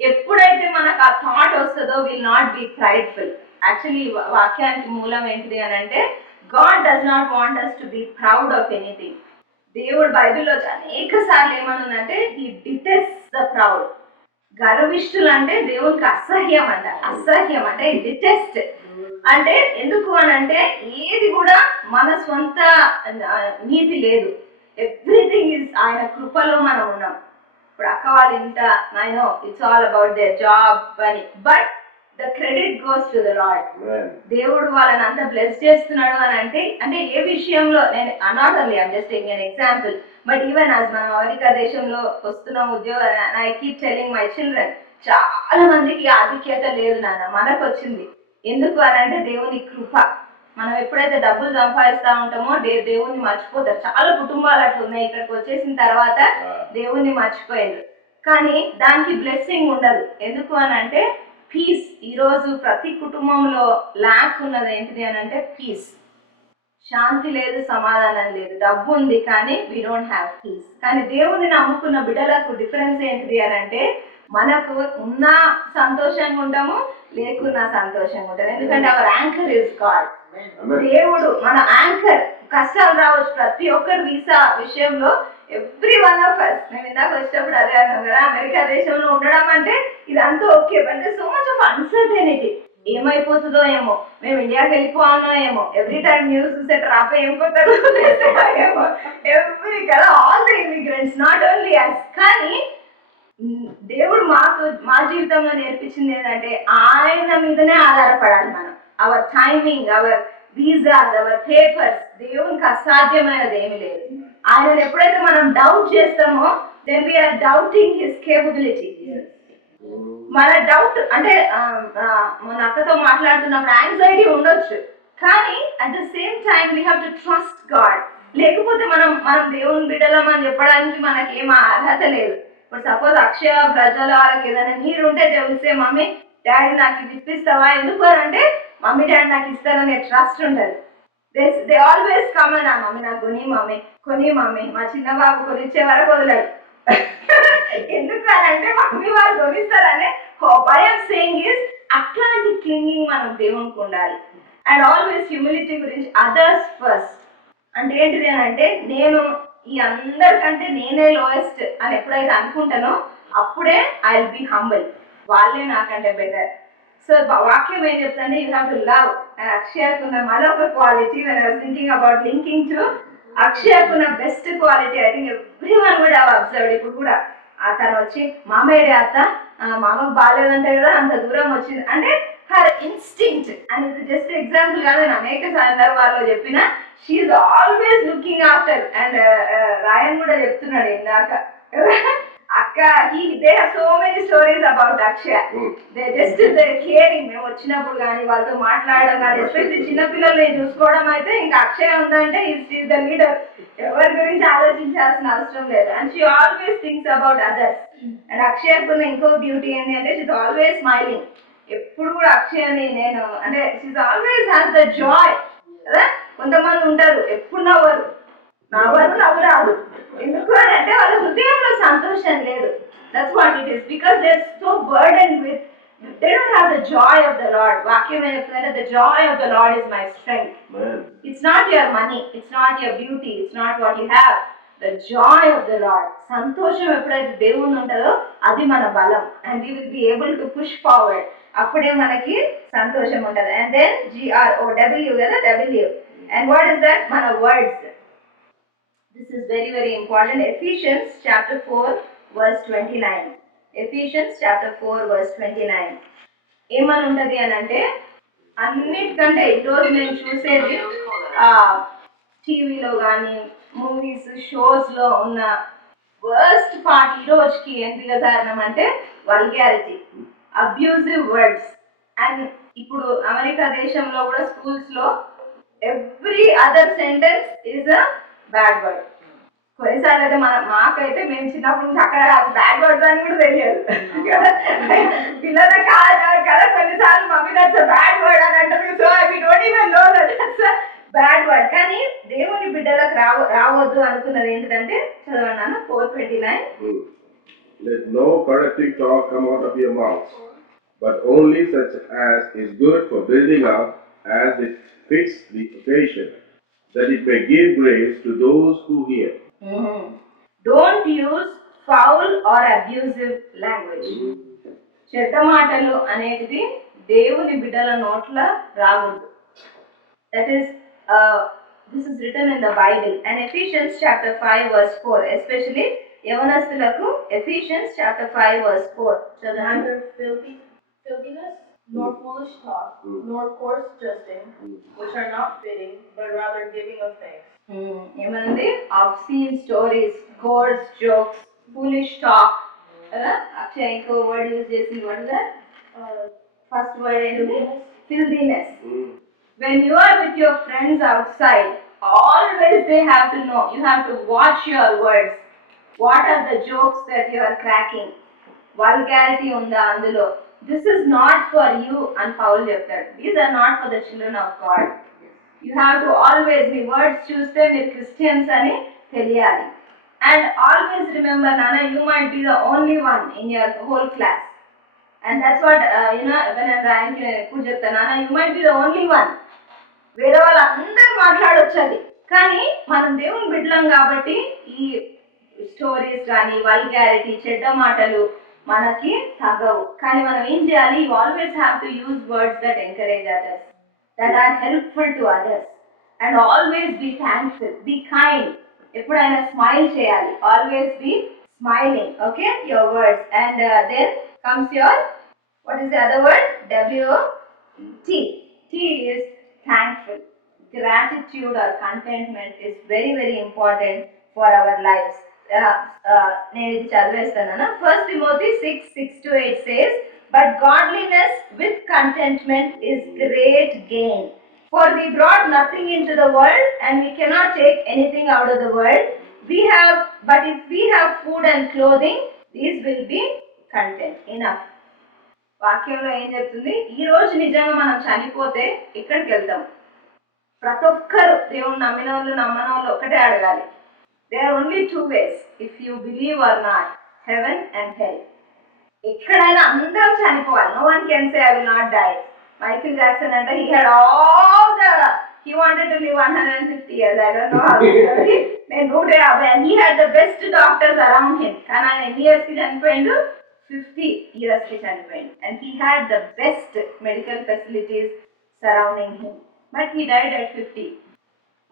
ఎప్పుడైతే మనకు ఆ thought వస్తుందో will not be prideful. Actually వాక్యానికి మూలం ఏంటిది అని అంటే God does not want us to be proud of anything. దేవుడు బైబిల్లో అనేక సార్లు ఏమనుందంటే హీ డిటెస్ట్స్ ద ప్రౌడ్. గర్విష్ఠులు అంటే దేవునికి అసహ్యం అంటే డిటెస్ట్. అంటే ఎందుకు అని అంటే ఏది కూడా మన స్వంత నీతి లేదు. ఎవ్రీథింగ్ ఇస్ ఆయన కృపలో మనం ఉన్నాం. ఇప్పుడు అక్క వాళ్ళు ఇంత I know it's all about their job అని, but the credit goes to the Lord. దేవుడు వాళ్ళని అంత బ్లెస్ చేస్తున్నాడు అని అంటే ఏ విషయంలో నేను not only I'm just taking an example, but even as మనం అమెరికా దేశంలో వస్తున్న ఉద్యోగం I keep telling my children, చాలా మందికి ఆధిక్యత లేదు నాన్న, మనకు వచ్చింది. ఎందుకు అని అంటే దేవుని కృప. మనం ఎప్పుడైతే డబ్బులు సంపాదిస్తూ ఉంటామో దేవుణ్ణి మర్చిపోతారు. చాలా కుటుంబాలు అట్లా ఉన్నాయి, ఇక్కడికి వచ్చేసిన తర్వాత దేవుణ్ణి మర్చిపోయారు. కానీ దానికి బ్లెస్సింగ్ ఉండదు. ఎందుకు అని అంటే పీస్. ఈరోజు ప్రతి కుటుంబంలో ల్యాక్ ఉన్నది ఏంటిది అని అంటే పీస్. శాంతి లేదు, సమాధానం లేదు. డబ్బు ఉంది కానీ వీ డోంట్ హ్యావ్ పీస్. కానీ దేవుని నమ్ముకున్న బిడ్డలకు డిఫరెన్స్ ఏంటిది అని అంటే మనకు ఉన్న సంతోషంగా ఉంటాము, లేకున్నా సంతోషంగా ఉంటాము. ఎందుకంటే అవర్ యాంకర్ ఇస్ గాడ్. దేవుడు మన యాంకర్. కష్టాలు రావచ్చు ప్రతి ఒక్కరు వీసా విషయంలో. ఎవ్రీ వన్ ఆఫ్ అస్, మేము ఇందాక వచ్చేటప్పుడు అదే అన్నాం కదా, అమెరికా దేశంలో ఉండడం అంటే ఇదంతా okay, but so much of uncertainty. ఏమైపోతుందో ఏమో, మేము ఇండియాకి వెళ్ళిపోవాలో ఏమో, ఎవ్రీ టైం న్యూస్ చూసే ట్రాప్ ఏం పోతారో ఏమో, ఎవ్రీ కదా all the immigrants, not only us. కానీ దేవుడు మా జీవితంలో నేర్పించింది ఏంటంటే ఆయన మీదనే ఆధారపడాలి మనం. Our timing, our visas, our papers, దేవునికి అసాధ్యమైనది ఏమి లేదు. ఆయనను ఎప్పుడైతే మనం డౌట్ చేస్తామో then we're doubting his capability. మన డౌట్ అంటే మన అక్కతో మాట్లాడుతున్నప్పుడు యాంగ్జైటీ ఉండొచ్చు, కానీ at the same time we have to trust God. లేకపోతే మనం దేవుని బిడ్డలం అని చెప్పడానికి మనకి ఏం అర్హత లేదు. ఇప్పుడు సపోజ్ అక్షయ ప్రజల వాళ్ళకి ఏదైనా నీరు ఉంటే తెలిసే మమ్మీ డాడీ నాకు ఇది ఇప్పిస్తావా, ఎందుకు అంటే మమ్మీ డాడీ నాకు ఇస్తారనే ట్రస్ట్ ఉంటుంది. దే ఆల్వేస్ కమన్, మమ్మీ నాకు కొని మమ్మీ. మా చిన్న బాబు కొనిచ్చే వరకు వదిలాడు. ఎందుకు అంటే మమ్మీ వాళ్ళు కొనిస్తారనే భయం. సేయింగ్ ఇస్ అట్లాంటి క్లింగింగ్ మనం దేవునికి ఉండాలి. అండ్ ఆల్వేస్ హ్యూమిలిటీ గురించి, అదర్స్ ఫస్ట్ అంటే ఏంటిది అని అంటే నేను ఈ అందరికంటే నేనే లోయెస్ట్ అని ఎప్పుడైతే అనుకుంటానో అప్పుడే ఐ విల్ బి హంబుల్. వాళ్ళే నాకంటే బెటర్. సో వాక్యం ఏం చెప్తుందంటే you have to love. And అక్షయకున్న మరొక quality, when I was thinking about linking to అక్షయకున్న best quality, I think everyone కూడా అబ్జర్వ్డ్. ఇప్పుడు కూడా తను వచ్చి మామయ్య అత్త మామకు బాగాలేదంటే కదా అంత దూరం వచ్చింది అంటే హర్ ఇన్స్టింక్ట్. అండ్ ఇది జస్ట్ ఎగ్జాంపుల్ కాదు, నేను అనేక సందర్భాల్లో చెప్పిన she's always looking after. And Ryan కూడా చెప్తున్నాడు ఇందాక అక్క, they have so many stories about Akshaya. They just they caring. మేము వచ్చినప్పుడు కానీ వాళ్ళతో మాట్లాడడం కానీ, ఎస్పెషల్లీ చిన్నపిల్లల్ని చూసుకోవడం అయితే ఇంకా అక్షయ ఉందంటే ఈజ్ ద లీడర్. ఎవరి గురించి ఆలోచించాల్సిన అవసరం లేదు. And she always thinks about others. And అక్షయకున్న ఇంకో బ్యూటీ ఏంటి అంటే షీఈ్ ఆల్వేస్ స్మైలింగ్. ఎప్పుడు కూడా అక్షయని నేను అంటే she always has the joy కదా. కొంతమంది ఉంటారు ఎప్పుడు నవ్వరు, నవ్వు రాదు. ఎందుకు అని అంటే వాళ్ళ హృదయంలో సంతోషం లేదు. That's what it is, because they are so burdened with, they don't have the joy of the Lord. వాక్యం చెప్తుందంటే the joy of the Lord is my strength. It's not your money, it's not your beauty, it's not what you have. The joy of the Lord. సంతోషం ఎప్పుడైతే దేవుని ఉంటుందో అది మన బలం. And we will be able to push forward. అప్పుడే మనకి సంతోషం ఉంటుంది. And then GROW కదా, W. And what is that? మన words. This is very very important. Ephesians chapter 4 verse 29. Ephesians chapter 4 verse 29. ఏమని ఉంటుంది అని అంటే అన్నిటికంటే ఈరోజు మేము చూసేది టీవీలో కానీ మూవీస్ షోస్లో ఉన్న వర్స్ట్ పార్ట్ ఈ రోజుకి ఎందుకు కారణం అంటే వల్గారిటీ, అబ్యూజివ్ వర్డ్స్. అండ్ ఇప్పుడు అమెరికా దేశంలో కూడా స్కూల్స్లో every other sentence is a bad word. కొన్నిసార్లు అయితే మాకైతే మేము చిన్నప్పటి నుంచి అక్కడ బ్యాడ్ వర్డ్స్ అని కూడా తెలియదు పిల్లల కాదు కదా, కొన్నిసార్లు మమ్మీ దట్స్ బ్యాడ్ వర్డ్ అని అంటారు. So we don't even know that's bad word. కానీ దేవుని బిడ్డలకు రావద్దు అనుకున్నది ఏంటంటే చదవన్నాను 4:29. Let no corrective talk come out of your mouth, but only such as is good for building up, as it fits the occasion, that it may give grace to those who hear. Don't use foul or abusive language. చెడ్డ మాటలు అనేది దేవుని బిడ్డల నోట్ల రావద్దు. That is, this is written in the Bible, and Ephesians chapter 5 verse 4, especially యవనస్తులకు Ephesians chapter 5 verse 4. Neither filthiness, nor foolish talk, nor coarse jesting, which are not fitting, but rather giving of thanks. ఏమన్నది? obscene stories, coarse jokes, foolish talk. కదా? అక్షయ్ ఇంకో word use చేసింది. What is that? First word ఏంటి? filthiness. When you are with your friends outside, always they have to know. You have to watch your words. What are the jokes that you are cracking? Vulgarity unda అందులో. This is not for you and Paul చెప్తాడు. These are not for the children of God. You have to always, me words చూస్తే మీరు Christians అని తెలియాలి. And always remember, Nana, you might be the only one in your whole class. And that's what, when I'm rank ఎప్పుడు చెప్తాను, Nana, you might be the only one. వేరే వాళ్ళు అందరూ మాట్లాడొచ్చది, కానీ మనం దేవుని బిడ్డలం కాబట్టి ఈ స్టోరీస్ కానీ వల్గారిటీ చెడ్డ మాటలు మనకి తగ్గవు. కానీ మనం ఏం చేయాలి? You always have to use words that encourage others, that are helpful to others, and always be thankful, be kind. ఎప్పుడైనా స్మైల్ చేయాలి, always be smiling. Okay, your words. And then comes your, what is the other word? W-T. T is thankful. Gratitude or contentment is very, very important for our lives. నేను ఇది చదివేస్తాను. 1 Timothy 6:6-8 says, but godliness with contentment is great gain. For we brought nothing into the world, and we cannot take anything out of the world. But if we have food and clothing, these will be content. Enough. వాక్యంలో ఏం చెప్తుంది? ఈ రోజు నిజంగా మనం చనిపోతే ఎక్కడికి వెళ్తాం? ప్రతి ఒక్కరు దేవుని నమ్మిన వాళ్ళు నమ్మని వాళ్ళు ఒకటే అడగాలి. There are only two ways, if you believe or not, heaven and hell. ఎక్కడైనా అందరం చనిపోవాలి. No one can say I will not die. Michael Jackson అంటే he wanted to live 150 years. I don't know how to say. నేను 150, and he had the best doctors around him. కానీ ఆయన ఎన్ని years కి చనిపోయిండు? 50 years కి చనిపోయిండు. And he had the best medical facilities surrounding him. But he died at 50.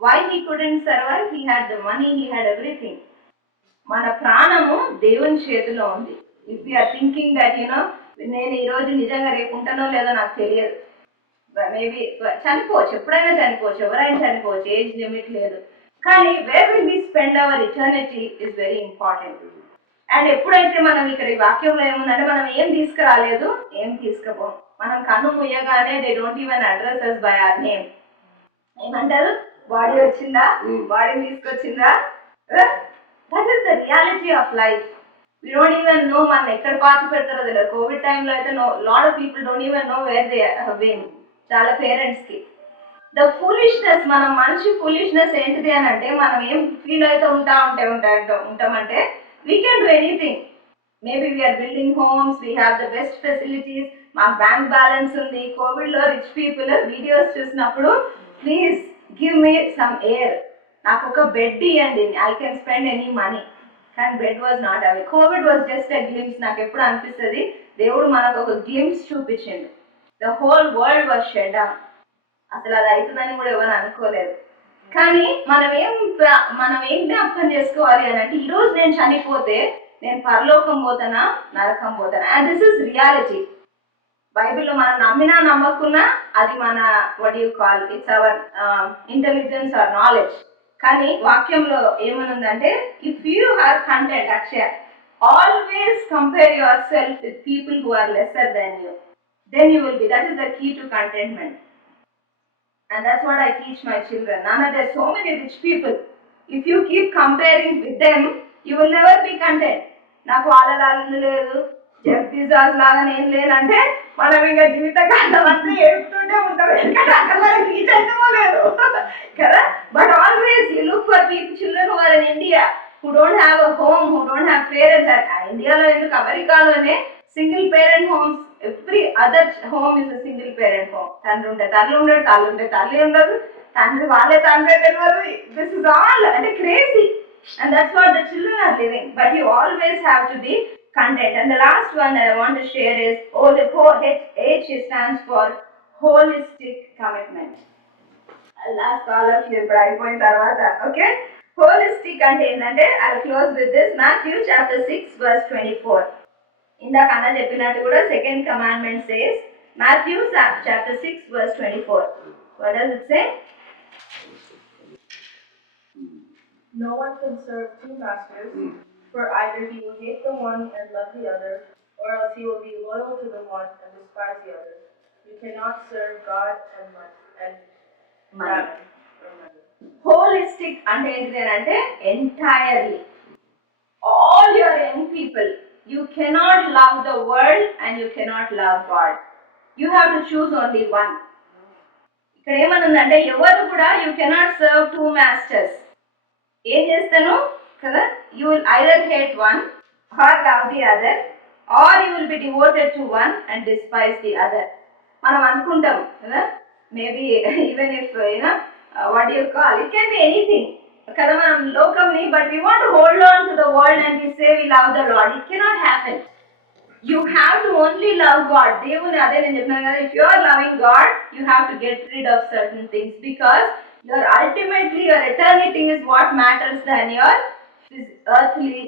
Why he couldn't survive? He had the money, he had everything. మన ప్రాణము దేవుని చేతిలో ఉంది. If we are thinking that, నేను ఈ రోజు నిజంగా రేపు ఉంటానో లేదో నాకు తెలియదు. మేబీ చనిపోవచ్చు, ఎప్పుడైనా చనిపోవచ్చు, ఎవరైనా చనిపోవచ్చు, ఏజ్ లిమిట్ లేదు. కానీ where will we spend our eternity is very important. And ఎప్పుడైతే మనం ఇక్కడ ఈ వాక్యంలో ఏముందంటే, మనం ఏం తీసుకురాలేదు, ఏం తీసుకుపోం. మనం కన్ను ముయ్యగానే they don't even address us by our name. ఏమంటారు? బాడీ వచ్చిందా, బాడీ తీసుకొచ్చిందా? That is the reality of life. We don't even know మనం ఎక్కడ పాతి పెడతారో తెలియదు. కోవిడ్ టైంలో అయితే lot of people don't even know where they have been. చాలా పేరెంట్స్ కి ద ఫూలిష్నెస్, మనం మనిషి ఫూలిష్నెస్ ఏంటిది అని అంటే, మనం ఏం ఫీల్ అయితే ఉంటామంటే we can do anything. Maybe we're building homes, we have the best facilities, మాకు బ్యాంక్ బ్యాలెన్స్ ఉంది. కోవిడ్లో రిచ్ పీపుల్ వీడియోస్ చూసినప్పుడు, please give me some air, నాకు ఒక బెడ్ ఇవ్వండి, I can spend any money. కానీ bed was not away. Covid was just a glimpse. నాకు ఎప్పుడు అనిపిస్తుంది, దేవుడు మనకు ఒక గ్లిమ్స్ చూపించిండు. The whole world was shut down. అసలు అది అవుతుందని కూడా ఎవరు అనుకోలేదు. కానీ మనం ఏం జ్ఞాపకం చేసుకోవాలి అని అంటే, ఈరోజు నేను చనిపోతే నేను పరలోకం పోతానా, నరకం పోతానా? And this is reality. బైబిల్లో మనం నమ్మినా నమ్మకున్నా అది మన what you call, it's our intelligence or knowledge. కానీ వాక్యంలో ఏమనుందంటే, if you are content, Akshaya, always compare yourself with people who are lesser than you, then you will be. That is the key to contentment. And that's what I teach my children. Nana, there's so many rich people. If you keep comparing with them, you will never be content. నాకు వాళ్ళలాగా ఇల్లు లేదు, Jeff బిజాస్ లాగా నేను లేనంటే మనం ఇంకా జీవితకాలం అంతా ఏడుతుంటే ఉంటాం. ఎందుకంటే అక్కడ మనకి రీచ్ అవుతామో లేదు కదా. But always you look for people children who are in India who don't have a home, who don't have parents. ఇండియాలో ఎందుకు అమెరికాలోనే single parent homes, every other home is a single parent home. తండ్రి ఉంటే తల్లి ఉండదు, తల్లి ఉంటే తల్లి ఉండదు, తండ్రి వాళ్ళే తండ్రి తెలియదు. దిస్ ఇస్ ఆల్ అంటే crazy. And that's what the children are living. But you always have to be content. And the last one that I want to share is H stands for holistic commitment. I'll ask all of you ఇప్పుడు అయిపోయిన తర్వాత, okay? Holistic అంటే ఏంటంటే I'll close with this. Matthew chapter 6 verse 24. ఇందాక అన్న చెప్పినట్టు కూడా second commandment says, Matthew chapter 6 verse 24. What does it say? No one can serve two masters, for either he will hate the one and love the other, or else he will be loyal to the one and despise the other. You cannot serve God and mammon. Holistic అంటే ఏంటంటే entirely. All your young people, you cannot love the world and you cannot love God. You have to choose only one. ఇక్కడ ఏమనుందంటే ఎవరు కూడా you cannot serve two masters. ఏం చేస్తాను కదా, you will either hate one or love the other, or you will be devoted to one and despise the other. మనం అనుకుంటాం కదా, maybe even if what do you call, it can be anything kada manam lokamni, but we want to hold on to the world and we say we love the Lord. It cannot happen. You have to only love God. Devuni ade nenu cheppina kada, if you are loving God, you have to get rid of certain things, because your ultimately your eternity is what matters than your earthly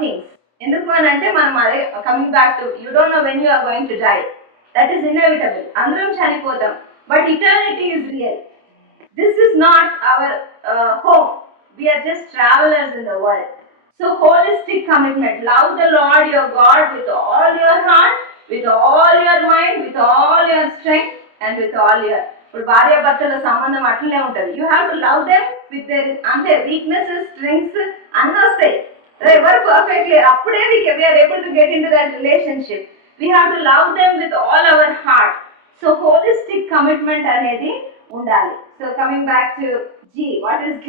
things. Enduku anante manam ade coming back to, you don't know when you are going to die. That is inevitable. Andaram chanipotham, but eternity is real. This is not our home. We are just travelers in the world. So holistic commitment. Love the Lord your God with all your heart, with all your mind, with all your strength, and with all your... ఇప్పుడు భార్య భర్తల సంబంధం అట్లనే ఉంటుంది. You have to love them with their అంటే weaknesses, strengths అన్నీ వస్తాయి. ఎవరు పర్ఫెక్ట్ లేరు. అప్పుడే we're able to get into that relationship. We have to love them with all our heart. So holistic commitment అనేది ఉండాలి. So coming back to G, what is G?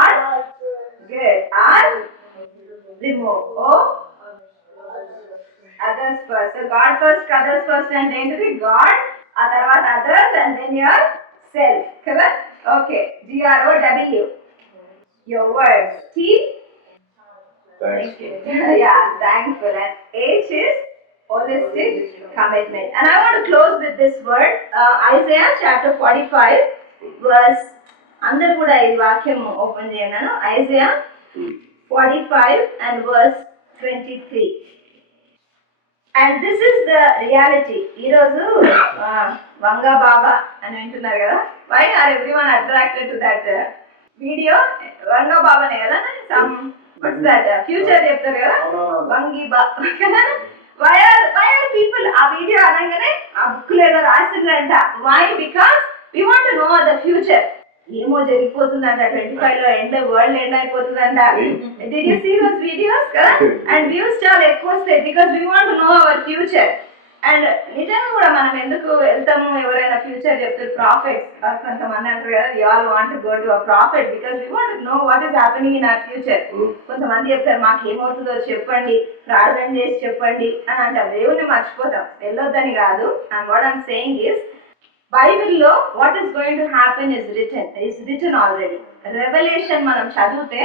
R? Good. R? Remove. O? Others first. So God first, others first, and then to the God, others, and then yourself. Correct? Okay. GROW. Your words. T? Thank you. Yeah, thankful. And H is holistic commitment. And I want to close with this word, Isaiah chapter 45 verse, అందరు కూడా ఈ వాక్యం open చేయను. Isaiah 45 and verse 23. And this is the reality. ఈరోజు వంగా బాబా అని వింటున్నారు కదా. Why are everyone attracted to that video? Vanga బాబానే కదా. Some what's that future చెప్తారు కదా, వంగి బా కదా. Why are people ఆ వీడియో అనగానే ఆ బుక్ లో ఏదో రాసిందంట. Why? Because we want to know the future. ఏమో జరిగిపోతుందంట 25 లో ఎండ్, వరల్డ్ ఎండ్ అయిపోతుందంట. Did you see those videos? And views చాలా ఎక్కువ వస్తాయి because we want to know our future. And నిజంగా కూడా మనం ఎందుకు వెళ్తాము, ఎవరైనా ఫ్యూచర్ చెప్తారు, ప్రాఫిట్స్ కొంతమంది అంటారు కదా, we all want to go to a prophet because we want to know what is happening in our future. కొంతమంది చెప్తారు మాకు ఏమవుతుందో చెప్పండి, ప్రార్థన చేసి చెప్పండి అని అంటారు. దేవుణ్ణి మర్చిపోతాం, వెళ్ళొద్దని కాదు. And what I'm saying is, బైబిల్లో what is going to happen is written already. Revolution మనం చదివితే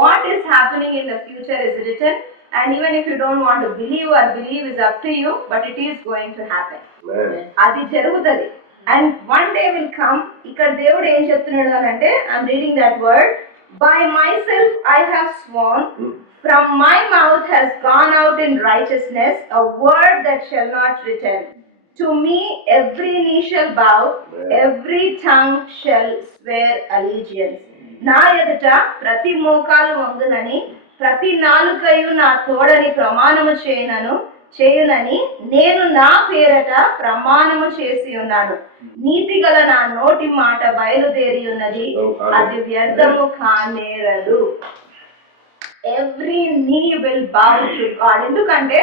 what is happening in the future is written. And even if you don't want to believe or believe is up to you, but it is going to happen. Adi jarugutadi. And one day will come, ikkada Devudu em cheptunnadu ante, I am reading that word, by myself I have sworn, from my mouth has gone out in righteousness a word that shall not return. To me every knee shall bow, every tongue shall swear allegiance. నా ఎదుట ప్రతి మోకాలు వంగునని, ప్రతి నాలుకయు నా తోడని ప్రమాణము చేయనను. చేయునని నేను నా పేరట ప్రమాణము చేసి ఉన్నాను. నీతి గల నా నోటి మాట బయలుదేరి ఉన్నది, అది వ్యర్థము కానేరదు. Every knee will bow to God. ఎందుకంటే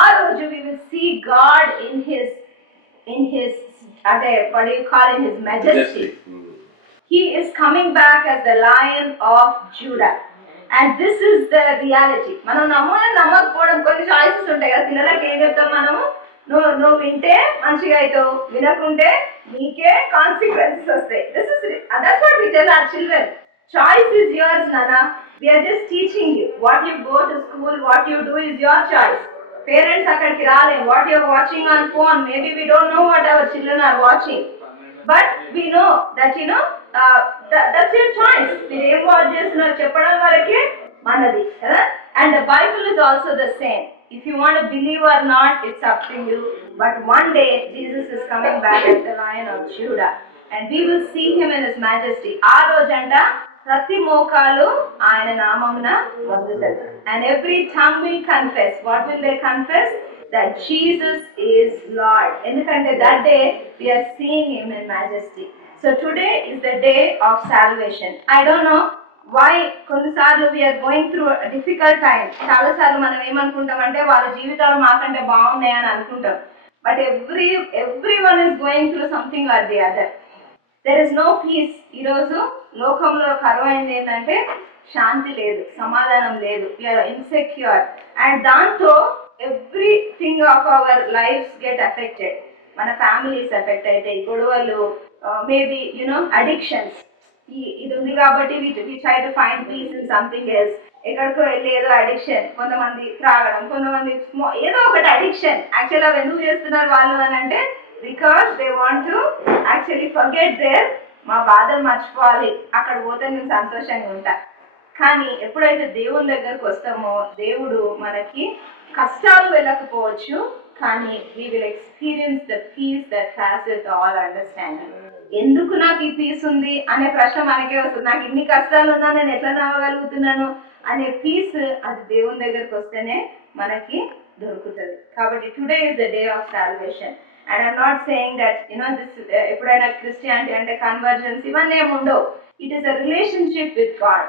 ఆ రోజు we will see God in his అంటే what do you call it, his majesty. He is coming back as the Lion of Judah. And this is the reality. మనం నమ్మకపోవడం కొన్ని choices ఉంటాయి కదా. పిల్లలకి ఏం చెప్తాం మనము, నువ్వు వింటే మంచిగా అవుతావు, వినకుంటే నీకే కాన్సిక్వెన్సెస్ వస్తాయి. That's what we tell our children. Choice is yours, Nana. We are just teaching you. What you go to school, what you do is your choice. Parents అక్కడికి రాలేం. What you are watching on phone, maybe we don't know what our children are watching. But we know that that's your choice. మీరు ఏం watch చేస్తున్నారు చెప్పడం వరకే మనది కదా. And the Bible is also the same. If you want to believe or not, it's up to you. But one day Jesus is coming back as the Lion of Judah, and we will see him in his majesty. ఆ రోజంట ప్రతి మోకాలు ఆయన నామమున వంగుతారు. And every tongue will confess. What will they confess? That Jesus is Lord. ఎందుకంటే that day we are seeing him in majesty. So today is the day of salvation. I don't know why కొన్నిసార్లు we are going through a difficult time. చాలాసార్లు మనం ఏమనుకుంటామంటే వాళ్ళ జీవితాలు మాకంటే బాగున్నాయి అని అనుకుంటాం. But everyone is going through something or the other. There is no peace. ఈరోజు లోకంలో కరువైంది ఏంటంటే శాంతి లేదు, సమాధానం లేదు. We are insecure. And దాంతో everything of our lives get affected. మన ఫ్యామిలీస్ ఎఫెక్ట్ అవుతాయి, గొడవలు, మేబీ అడిక్షన్స్. ఇది ఉంది కాబట్టి we try to find peace in something else. ఎక్కడికో వెళ్ళి ఏదో అడిక్షన్, కొంతమంది త్రాగడం, కొంతమంది ఏదో ఒకటి అడిక్షన్. యాక్చువల్గా ఎందుకు చేస్తున్నారు వాళ్ళు అని అంటే because they want to actually forget their, మా బాధలు మర్చిపోవాలి, అక్కడ పోతే నేను సంతోషంగా ఉంటా. కానీ ఎప్పుడైతే దేవుని దగ్గరకు వస్తామో దేవుడు మనకి కష్టాలు వెళ్ళకపోవచ్చు, కానీ we will experience the peace that passes all understanding. ఎందుకు నాకు ఈ పీస్ ఉంది అనే ప్రశ్న మనకే వస్తుంది. నాకు ఇన్ని కష్టాలు ఉన్నా నేను ఎట్లా నవ్వగలుగుతున్నాను అనే పీస్ అది దేవుని దగ్గరకు వస్తేనే మనకి దొరుకుతుంది. కాబట్టి today is the day of salvation. And I'm not saying that this ఎప్పుడైనా క్రిస్టియానిటీ అంటే కన్వర్జన్స్ ఇవన్నీ ఏమి ఉండవు. It is a relationship with God.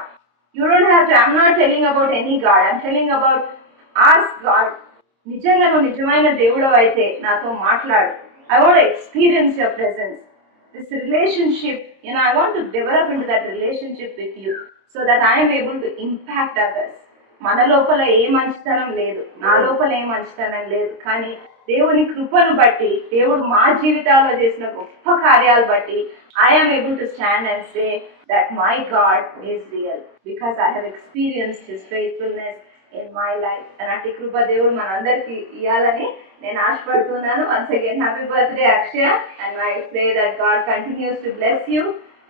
You don't have to, I'm not telling about any God, I'm telling about ask God. నిజంగా నువ్వు నిజమైన దేవుడు అయితే నాతో మాట్లాడు. I want experience your presence. This relationship, I want to develop into that relationship with you so that I am able to impact others. మన లోపల ఏ మంచితనం లేదు, నా లోపల ఏ మంచితనం లేదు, కానీ దేవుని కృపను బట్టి, దేవుడు మా జీవితాల్లో చేసిన గొప్ప కార్యాలు బట్టి I am able to stand and say that my God is real because I have experienced his faithfulness in my life. And అట్టి కృప దేవుడు మనందరికీ ఇవ్వాలని నేను ఆశపడుతున్నాను. Once again, happy birthday Akshaya, and I pray that God continues to bless you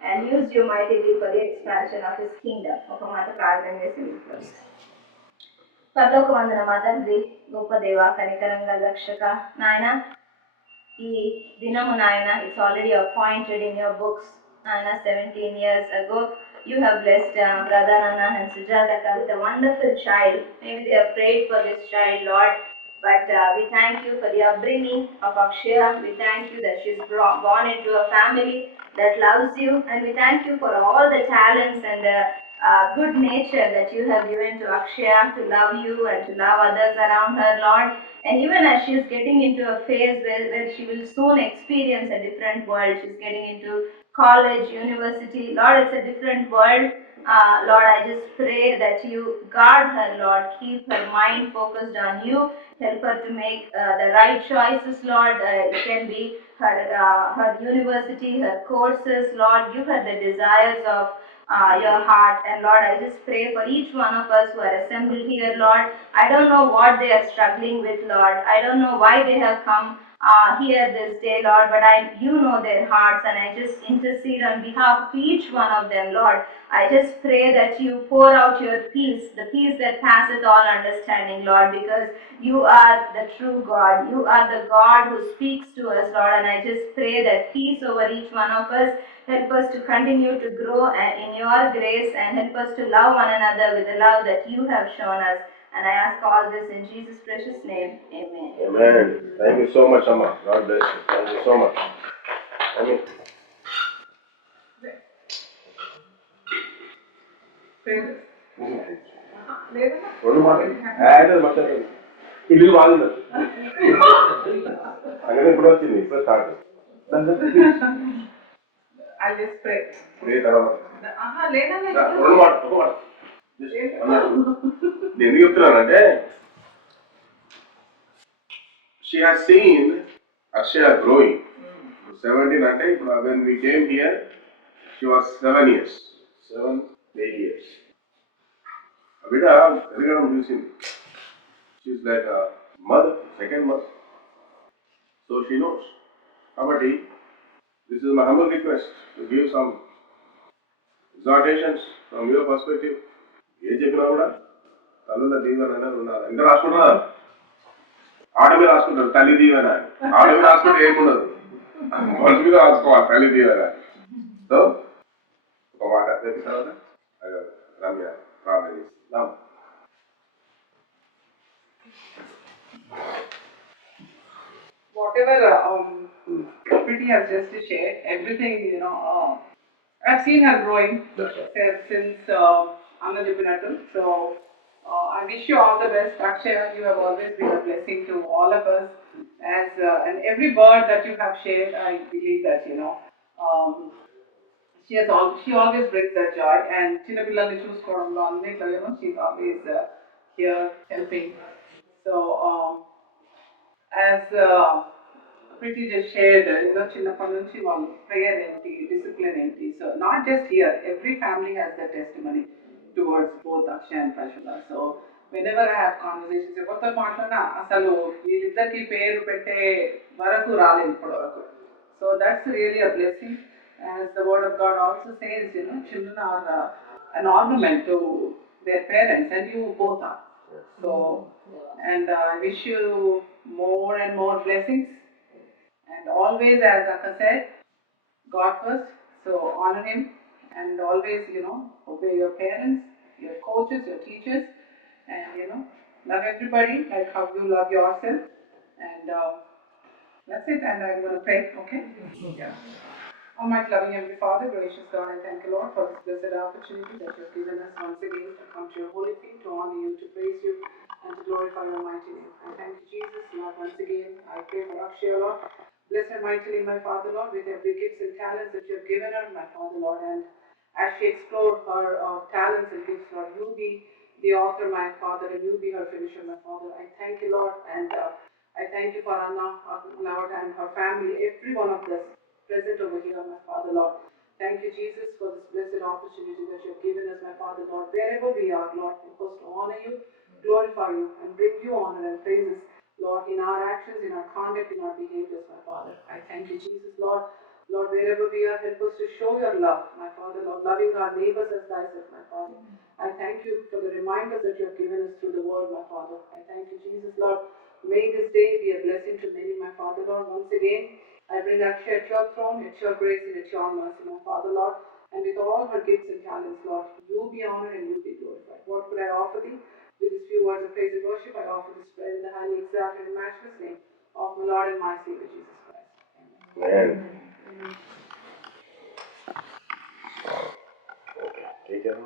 and use you mightily for the expansion of his kingdom. ఒక మాట ప్రార్థన చేసి పరలోక వందన మా తండ్రి, గొప్ప దేవ, కనికరం గల రక్షక, నాయన ఈ దినము నాయన it's already appointed in your books నాయన. 17 years ago you have blessed brother Nana and Sujataka with a wonderful child. Maybe they have prayed for this child, Lord. But we thank you for the upbringing of Akshaya. We thank you that she's born into a family that loves you. And we thank you for all the talents and the good nature that you have given to Akshaya to love you and to love others around her, Lord. And even as she is getting into a phase where she will soon experience a different world, she's getting into college, university, Lord, it's a different world. Lord, I just pray that you guard her, Lord, keep her mind focused on you, help her to make the right choices, Lord. It can be her university, her courses, Lord, give her the desires of your heart. And Lord, I just pray for each one of us who are assembled here, Lord. I don't know what they are struggling with, Lord. I don't know why they have come here this day, Lord, but you know their hearts, and I just intercede on behalf of each one of them, Lord. I just pray that you pour out your peace, the peace that passeth all understanding, Lord, because you are the true God. You are the God who speaks to us, Lord, and I just pray that peace over each one of us. Help us to continue to grow in your grace, and help us to love one another with the love that you have shown us. And I ask all this in Jesus' precious name. Amen. Amen. Thank you so much, Amma. God bless you. Thank you so much. Amen. రెండు మాటలు add మాట్లాడాలి ఇల్లు బాగుంది അങ്ങനെ ఇప్పుడు వచ్చింది ఇప్పుడు start I just pray. ప్రే తర్వాత లేదా రెండు మాట ఒక మాట నేను ఎందుకు చెప్తున్నానంటే she has seen Akshaya growing 17 అంటే ఇప్పుడు when we came here she was 7 years 7-8 years ఆ బిడ్డ ఎదగడం చూసింది she is like a mother second mother so she knows కాబట్టి this is my humble request to give some exhortations from your perspective ఏం చెప్పినా కూడా తల్లుల దీవెన అనేది ఉండాలి ఎంత రాసుకుంటున్నారు ఆట మీద రాసుకుంటారు తల్లి దీవెన అని ఆట మీద రాసుకుంటే ఏముండదు మనసు మీద రాసుకోవాలి తల్లి దీవెన సో ఒక మాట చెప్పిన తర్వాత రమ్య ప్రార్థన చేస్తాం whatever Pretty has just shared, everything, I've seen her growing since Anna Jupinatu. So I wish you all the best, Akshaya. You have always been a blessing to all of us. And every word that you have shared, I believe that she always brings that joy. And Chinapillani chuskodanlo annitlo, she's always here helping. So as Pretty just shared, చిన్నప్పటి నుంచి వాళ్ళు prayer ఏంటి, discipline ఏంటి. So not just here, every family has that testimony towards both Akshaya and Prashula. So whenever I have conversations, ఎవరితో మాట్లాడినా అసలు వీళ్ళిద్దరికి పేరు పెట్టే వరకు రాలేదు ఇప్పటి వరకు. So that's really a blessing. As the word of God also says, children are an ornament to their parents, and you both are. So, and I wish you more and more blessings. And always, as Akka said, God first, so honor Him, and always, obey your parents, your coaches, your teachers, and, love everybody like how you love yourself. And that's it, and I'm going to pray, okay? Yeah. Almighty loving Heavenly Father, gracious God, I thank you, Lord, for this blessed opportunity that you have given us once again to come to your holy feet, to honor you, to praise you, and to glorify your mighty name. I thank you, Jesus, Lord, once again. I pray for Akshaya, Lord. Bless her mightily, my Father, Lord, with every gifts and talents that you have given her, my Father, Lord. And as she explored her talents and gifts, Lord, you be the author, my Father, and you be her finisher, my Father. I thank you, Lord, and I thank you for Anna, Lord, and her family, every one of us present over here, my Father, Lord. Thank you, Jesus, for this blessed opportunity that you have given us, my Father, Lord. Wherever we are, Lord, help us to honor you, glorify you, and bring you honor and praises, Lord, in our actions, in our conduct, in our behaviors, my Father. I thank you, Jesus, Lord. Lord, wherever we are, help us to show your love, my Father, Lord, loving our neighbors as thyself, my Father. I thank you for the reminders that you have given us through the word, my Father. I thank you, Jesus, Lord. May this day be a blessing to many, my Father, Lord. Once again, I bring Akshaya at your throne, at your grace and at your mercy, my Father, Lord. And with all her gifts and talents, Lord, you be honored and you be glorified. What could I offer thee? With these few words of praise and worship, I offer this prayer in the highly exalted and matchless name of my Lord and my Savior, Jesus Christ. Amen. Amen. Okay, take care.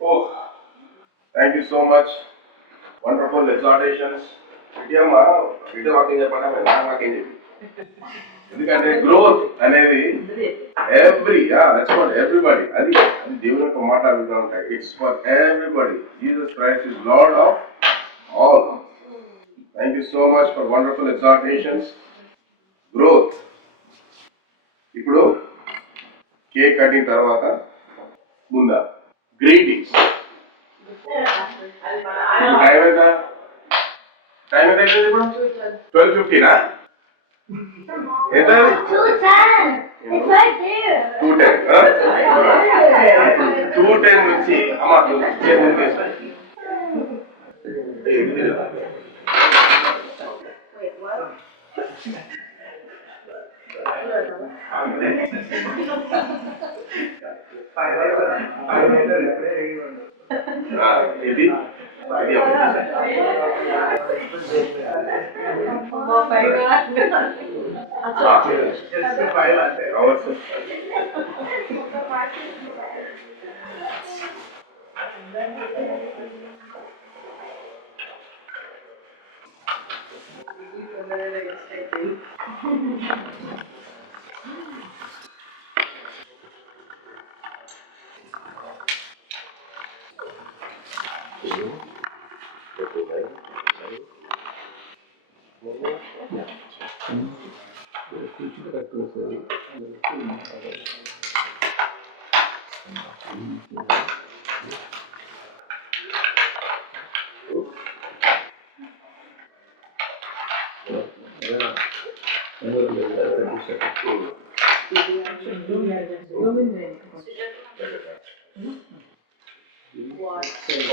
Oh, thank you so much. Wonderful exhortations. Vidiyamma, video walking చెప్పండి నాకేం చెప్పి ఎందుకంటే growth అనేది that's what everybody అది దేవుని యొక్క మాట అడుగుతూ ఉంటాయి. It's for everybody. Jesus Christ is Lord of all. Thank you so much for wonderful exhortations. Growth. ఇప్పుడు కేక్ కటింగ్ తర్వాత ముందా గ్రీటింగ్స్ టైం ఎంత ఇప్పుడు 12:15 ఎంత 2:10. It's right there. 2:10 నుంచి అమ్మా Wait, what? ఇది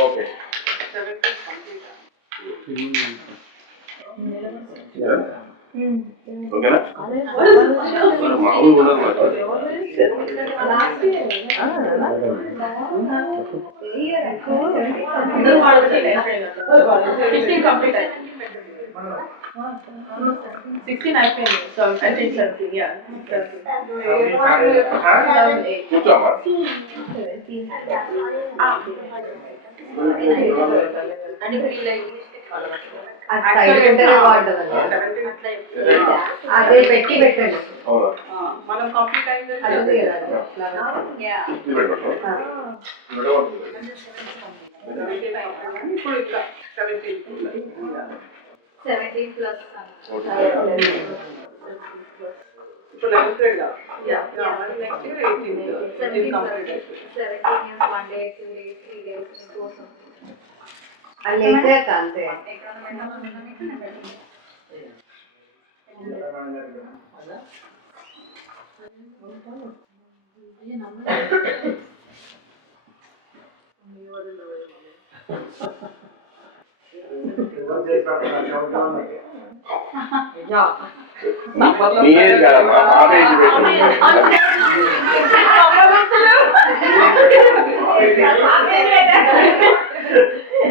ఓకే ఓకేనా మామూలు ఉండదు కంప్లీట్ అయిపోయింది 16 అయిపోయింది సో 17 కూర్చోమ్మా అదే పెట్టి పెట్టండి మనం కంప్లీట్ అయింది ఇప్పుడు ఇంకా 17 ప్లస్ ఇప్పుడు 11th grade next year 18 complete 17 years 1 day 2 days 3 days కోసం అలా అయితే అంతే నీ ఏజ్ కాదమ్మా ఆ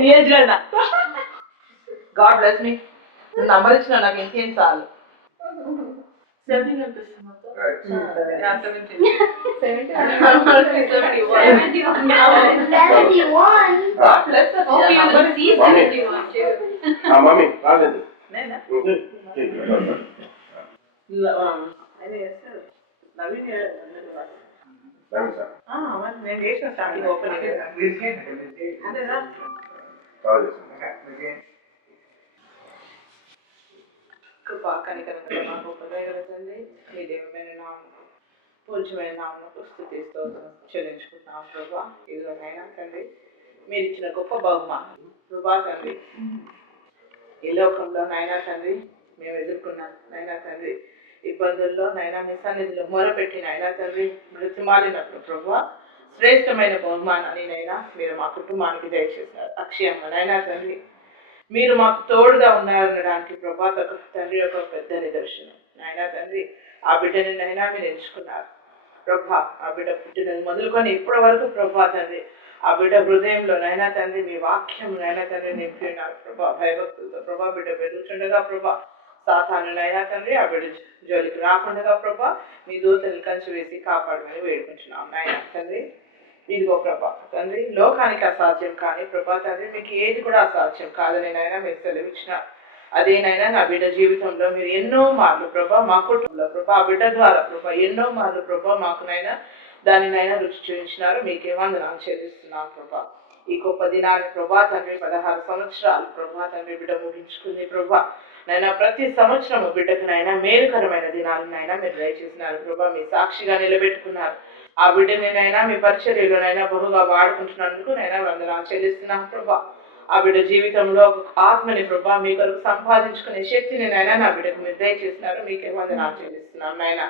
age God bless me number ఇచ్చిన నాకు ఇంకేం చాలు 17 అనిపిస్తుంది మమ్మీ రాలేదు నేను చేసిన స్టార్టింగ్ ఓపెన్ అదేనా కృపా కనికరంగా మాకు ఉపయోగపడుతుంది మీ దేవమైన నామం పూజ్యమైన నామకు స్తుతి స్తోత్రం చెల్లించుకుంటున్నాం ప్రభా ఇదిలోనైనా తండ్రి మీరు ఇచ్చిన గొప్ప బహుమానం ప్రభా తండ్రి ఈ లోకంలో నైనా తండ్రి మేము ఎదుర్కొన్నాం నైనా తండ్రి ఇబ్బందుల్లో నైనా మీ సన్నిధిలో మొరపెట్టి నైనా తండ్రి మృతిమాలినప్పుడు ప్రభా శ్రేష్టమైన బహుమానాన్ని నైనా మీరు మా కుటుంబానికి దయచేసినారు అక్షయంగా నైనా తండ్రి మీరు మాకు తోడుగా ఉన్నారనడానికి ప్రభా తండ్రి యొక్క పెద్ద నిదర్శనం నాయనా తండ్రి ఆ బిడ్డని నైనా మీరు ఎంచుకున్నారు ప్రభా ఆ బిడ్డ పుట్టినది మొదలుకొని ఇప్పటి వరకు ప్రభా తండ్రి ఆ బిడ్డ హృదయంలో నైనా తండ్రి మీ వాక్యం నైనా తండ్రి నింపి ఉన్నారు ప్రభా భయభక్తులతో ప్రభా బిడ్డ పెరుగుతుండగా ప్రభా సాతాను నైనా తండ్రి ఆ బిడ్డ జోలికి రాకుండా ప్రభా మీ దూతలు కంచి వేసి కాపాడమని వేడుకుంటున్నాం నాయనా తండ్రి ఇదిగో ప్రభా తండ్రి లోకానికి అసాధ్యం కానీ ప్రభా తండ్రి మీకు ఏది కూడా అసాధ్యం కాదని నైనా మీరు సెలవిచ్చినారు అదేనైనా నా బిడ్డ జీవితంలో మీరు ఎన్నో మార్లు ప్రభా మా కుటుంబంలో ప్రభా ఆ బిడ్డ ద్వారా ప్రభా ఎన్నో మార్లు ప్రభా మాకునైనా దానినైనా రుచి చూపించినారు మీకే వందనాలు చెల్లిస్తున్నాం ప్రభా ఈ గొప్ప దినాన్ని ప్రభా తండ్రి 16 సంవత్సరాలు ప్రభా తండ్రి బిడ్డ ముగించుకుంది ప్రభా నైనా ప్రతి సంవత్సరము బిడ్డకు నైనా మేలుకరమైన దినాలనైనా మీరు దయచేసినారు ప్రభా మీ సాక్షిగా నిలబెట్టుకున్నారు ఆ బిడ్డనైనా మీ పరిచర్యలోనైనా బహుగా వాడుకుంటున్నందుకు నైనా వందనాలు చెల్లిస్తున్నాను ప్రభా ఆ బిడ్డ జీవితంలో ఒక ఆత్మని ప్రభా మీ కొరకు సంపాదించుకునే శక్తిని నైనా నా బిడ్డకు మీరు దయచేసినారు మీకే వందనాలు చెల్లిస్తున్నాను నాయన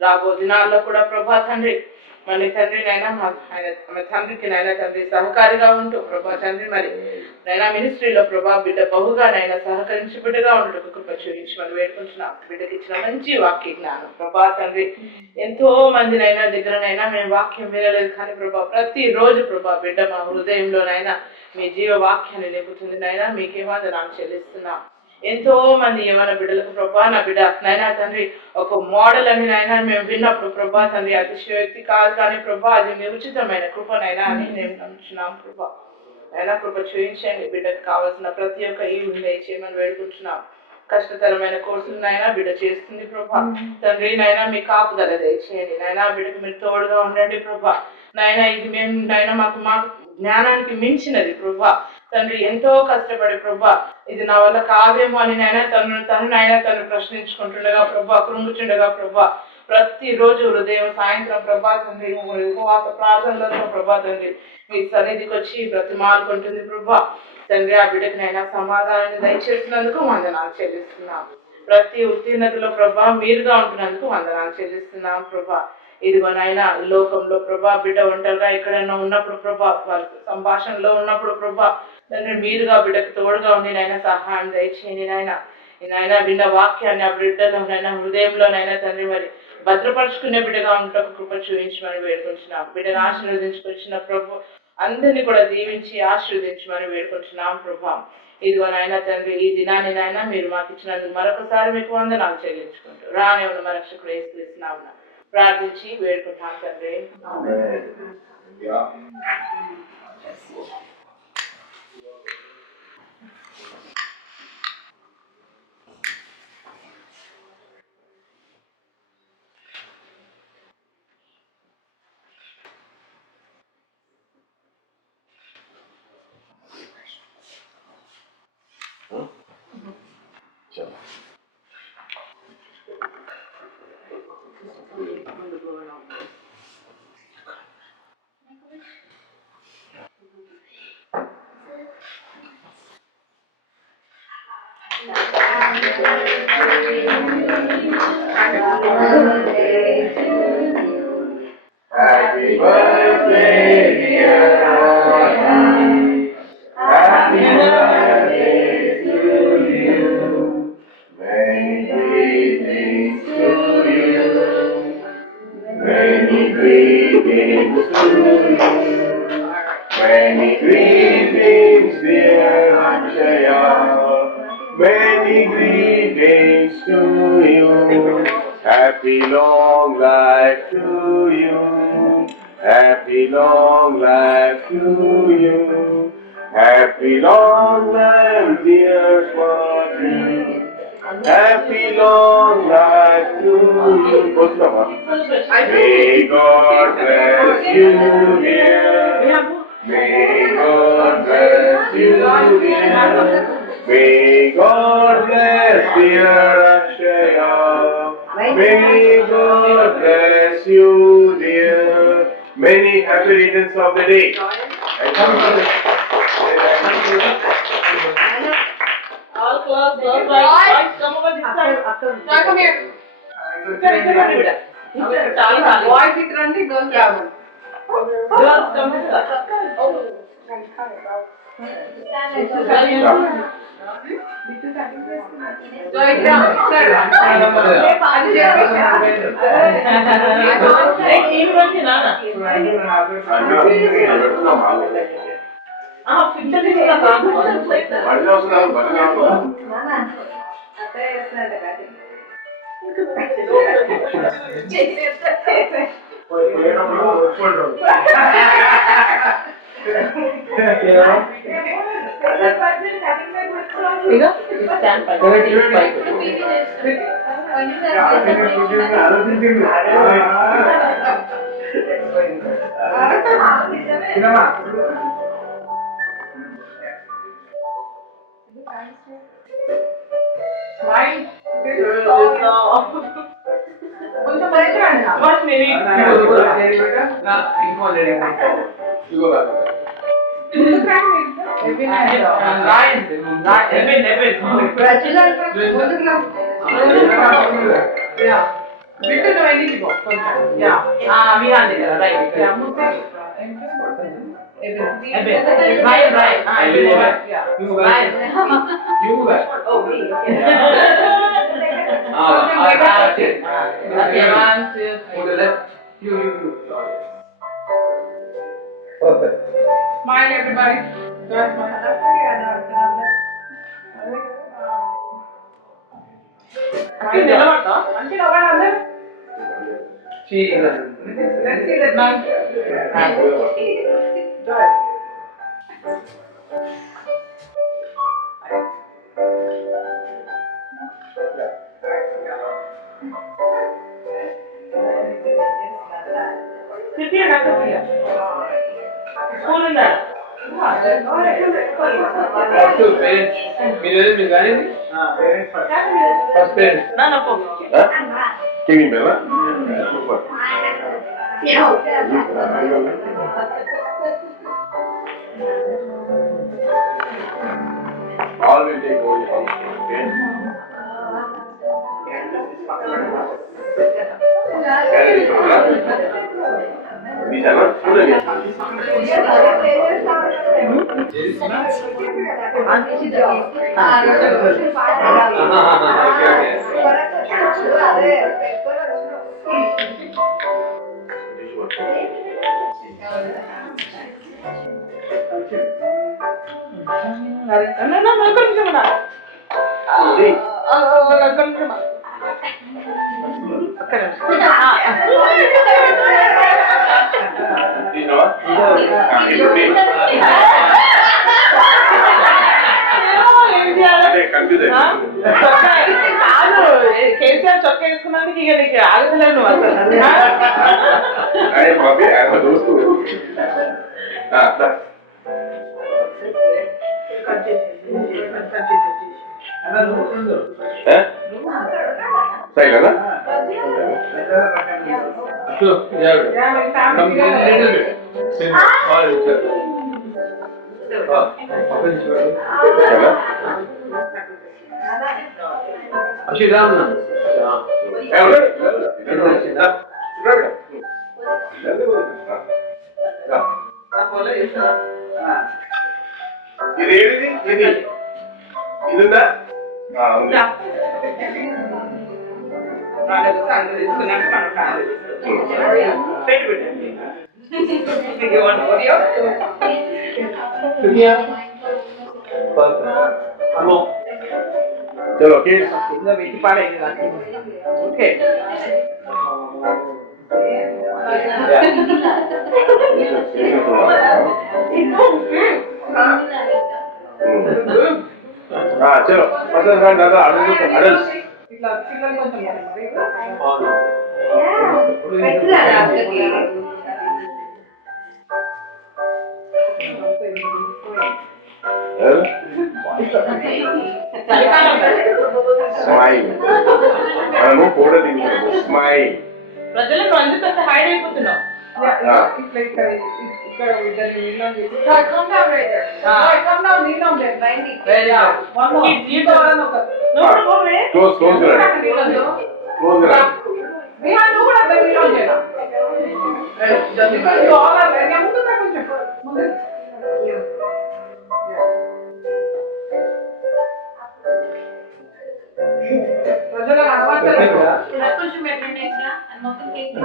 రాబో దినాల్లో కూడా ప్రభా తండ్రి మరి తండ్రి నైనా మన తండ్రికి నైనా తండ్రి సహకారిగా ఉంటూ ప్రభా తండ్రి మరి నైనా మినిస్ట్రీలో ప్రభా బిడ్డ బహుగా నైనా సహకరించి బిడ్డగా ఉండటకు కృప చూపించి మనం వేడుకుంటున్నాం. బిడ్డకి ఇచ్చిన మంచి వాక్య జ్ఞానం ప్రభా తండ్రి ఎంతో మందినైనా దగ్గరనైనా మేము వాక్యం వినలేదు కానీ ప్రభా ప్రతి రోజు ప్రభా బిడ్డ మా హృదయంలోనైనా మీ జీవ వాక్యాన్ని నింపుతుంది నైనా మీకేమాదనాలు చెల్లిస్తున్నాం. ఎంతో మంది యవన బిడ్డలకు ప్రభా నా బిడ్డ నైనా తండ్రి ఒక మోడల్ అని నైనా మేము విన్నప్పుడు ప్రభా తండ్రి అతిశయోక్తి కాదు కానీ ప్రభా అది మీ ఉచితమైన కృపనైనా అని మేము నమ్ముచున్నాం. ప్రభా నైనా కృప చూపించండి. బిడ్డకు కావాల్సిన ప్రతి ఒక్క ఈవుని దయచేయమని వేడుకుంటున్నాం. కష్టతరమైన కోర్సులనైనా బిడ్డ చేస్తుంది ప్రభా తండ్రి నైనా మీ కాపుదల దయచేయండి. నైనా బిడ్డకు మీరు తోడుగా ఉండండి ప్రభా. నైనా ఇది మేము నైనా మాకు జ్ఞానానికి మించినది ప్రభా తండ్రి ఎంతో కష్టపడి ప్రభా ఇది నా వల్ల కాదేమో అని నైనా తను ప్రశ్నించుకుంటుండగా ప్రభా కృంగుచుండగా ప్రభా ప్రతిరోజు ఉదయం సాయంత్రం ప్రభా తండ్రి ఉపవాస ప్రార్థనలతో ప్రభా తండ్రి మీ సన్నిధికి వచ్చి బ్రతిమాలుకుంటుంది ప్రభా తండ్రి ఆ బిడ్డకి నైనా సమాధానాన్ని దయచేసినందుకు వందనాలు చెల్లిస్తున్నాం. ప్రతి ఉత్తీర్ణతలో ప్రభా మీరుగా ఉంటున్నందుకు వందనాలు చెల్లిస్తున్నాం ప్రభా. ఇదిగోనైనా లోకంలో ప్రభా బిడ్డ ఒంటరిగా ఎక్కడైనా ఉన్నప్పుడు ప్రభా వాళ్ళ సంభాషణలో ఉన్నప్పుడు ప్రభా తండ్రి మీరుగా బిడ్డకు తోడుగా ఉండి నైనా సహాయం దయచేయండి నాయన విన్న వాక్యాన్ని ఆ బిడ్డలోనైనా హృదయంలోనైనా తండ్రి మరి భద్రపరుచుకునే బిడ్డగా ఉండటకు కృప చూపించమని వేడుకుంటున్నాం. బిడ్డను ఆశీర్వదించుకొచ్చిన ప్రభు అందరినీ కూడా దీవించి ఆశీర్వదించమని వేడుకుంటున్నాం ప్రభా. ఇదిగోనైనా తండ్రి ఈ దినాన్ని నైనా మీరు మాకు ఇచ్చినందుకు మరొకసారి మీకు వందనాలు చెల్లించుకుంటూ రానే ఉన్న మన రక్షకుడు యేసుక్రీస్తునామమున ప్రార్థించి వేడుకుంటాం తండ్రి. Happy birthday, dear Rohan. Happy birthday to you. Many greetings to you. Many greetings to you. Many greetings, dear Akshaya. Many greetings to you. Happy long life to you. Happy long life to you. Happy long life, dear Swati. Happy long life to you. May God bless you, dear. May God bless you, dear. May God bless dear Akshaya. May God bless you, dear. Many happy returns of the day. All close, boys, come over this side. Now come here. Boys, it running, girls come. Girls come this side. Bittu నువ్వు ఎన్నికి పో కొంచెం యా విహాన్ దగ్గర right యా ముద్దే Brian. Yeah. You move back. You move back. Oh, me. That's it. Okay, 1, 2, 3. To the left. You. Perfect. Smile, everybody. Guys, smile. Until నిలబడతా? Until అవ్వడా అందరు? She is. Let's see that man. Joyce. Sit here, Dr. Priya. School ఉందా? First parents. మీరు కానీ first parents. నాన్న పో. King Bella super all will take over the house, okay? Bisa sudah ya? KCR చొక్క వేసుకున్నందుకు ఇక నీకు ఆగలేదు నువ్వు అసలు అరే బాబీ ఆయన దోస్తు సరే కదా So, yeah. Come a little bit. All sir. Ashidam na. ఇది ఏది ఇది ఇది ఉందా ఉంది తీసుకున్నాక మనం కాదు పెట్టు పెట్టండి You want audio? Come on. చలో kids కింద పెట్టి పాడేది నాకు ఓకే చలో పసంద్ కాదు దాదా అడల్ట్స్ ఇట్లా పిల్లలు కొంచెం స్మైల్ మనము ఫోటో తీసుకుంటాము స్మైల్ ప్రజలకు అందుకు అంత హైడ్ అయిపోతున్నావు ఇట్లా ఇక్కడ ఇద్దరు నీళ్ళు come down right there come down kneel down there one more close close Behind నువ్వు కూడా అట్లా kneel down చేయరా జల్దీ all ముందు కొంచెం ముందు ప్రజలకు అనవసరం కొంచెం పెట్టండి ఎక్స్ట్రా అది మొత్తం కేక్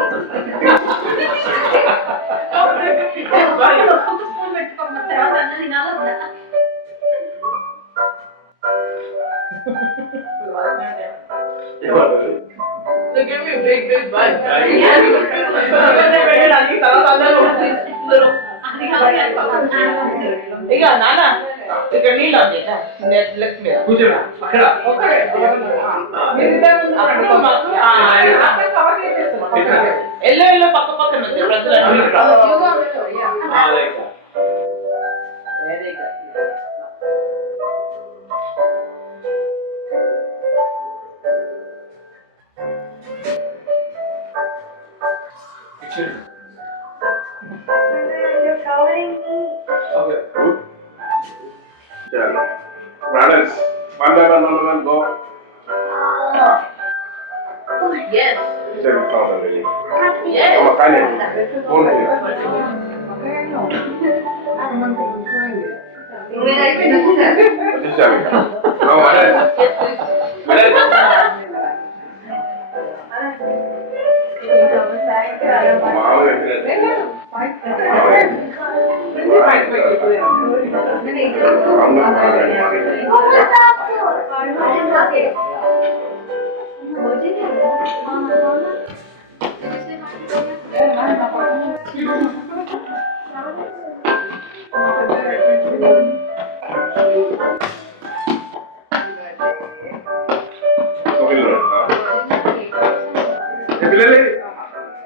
స్పూన్ పెట్టుకోమన్న తర్వాత అన్న తినాలి వద్దా They give me a big bite. ఇక నాన్న ఇక్కడ నీళ్ళు ఉంది లెఫ్ట్ మీద కూర్చోరా అక్కడ ఎల్లో పక్క పక్కన ఉంది very good You're coloring me. Okay. చలో brothers one by one go Yes. Picture ఇస్తా ఉంటుంది అమ్మ కానీ ఫోన్ వచ్చేసారు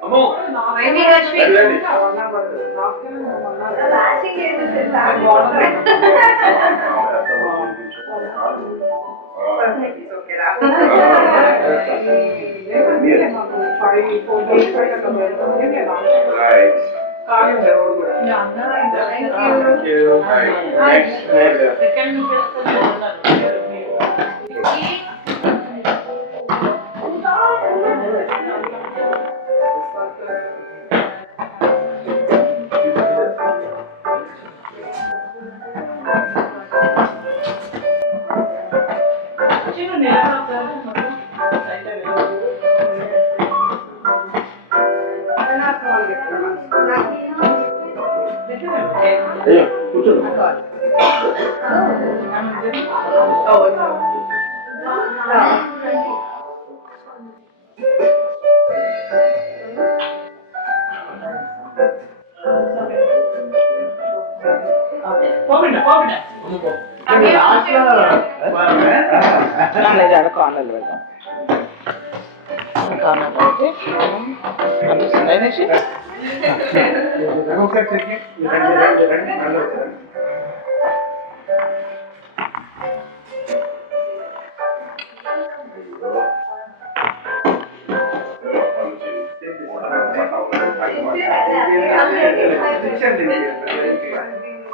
అమ్మో కూర్చోండి కార్నర్లు పెడదాం కార్నర్ కనిపిస్తుంది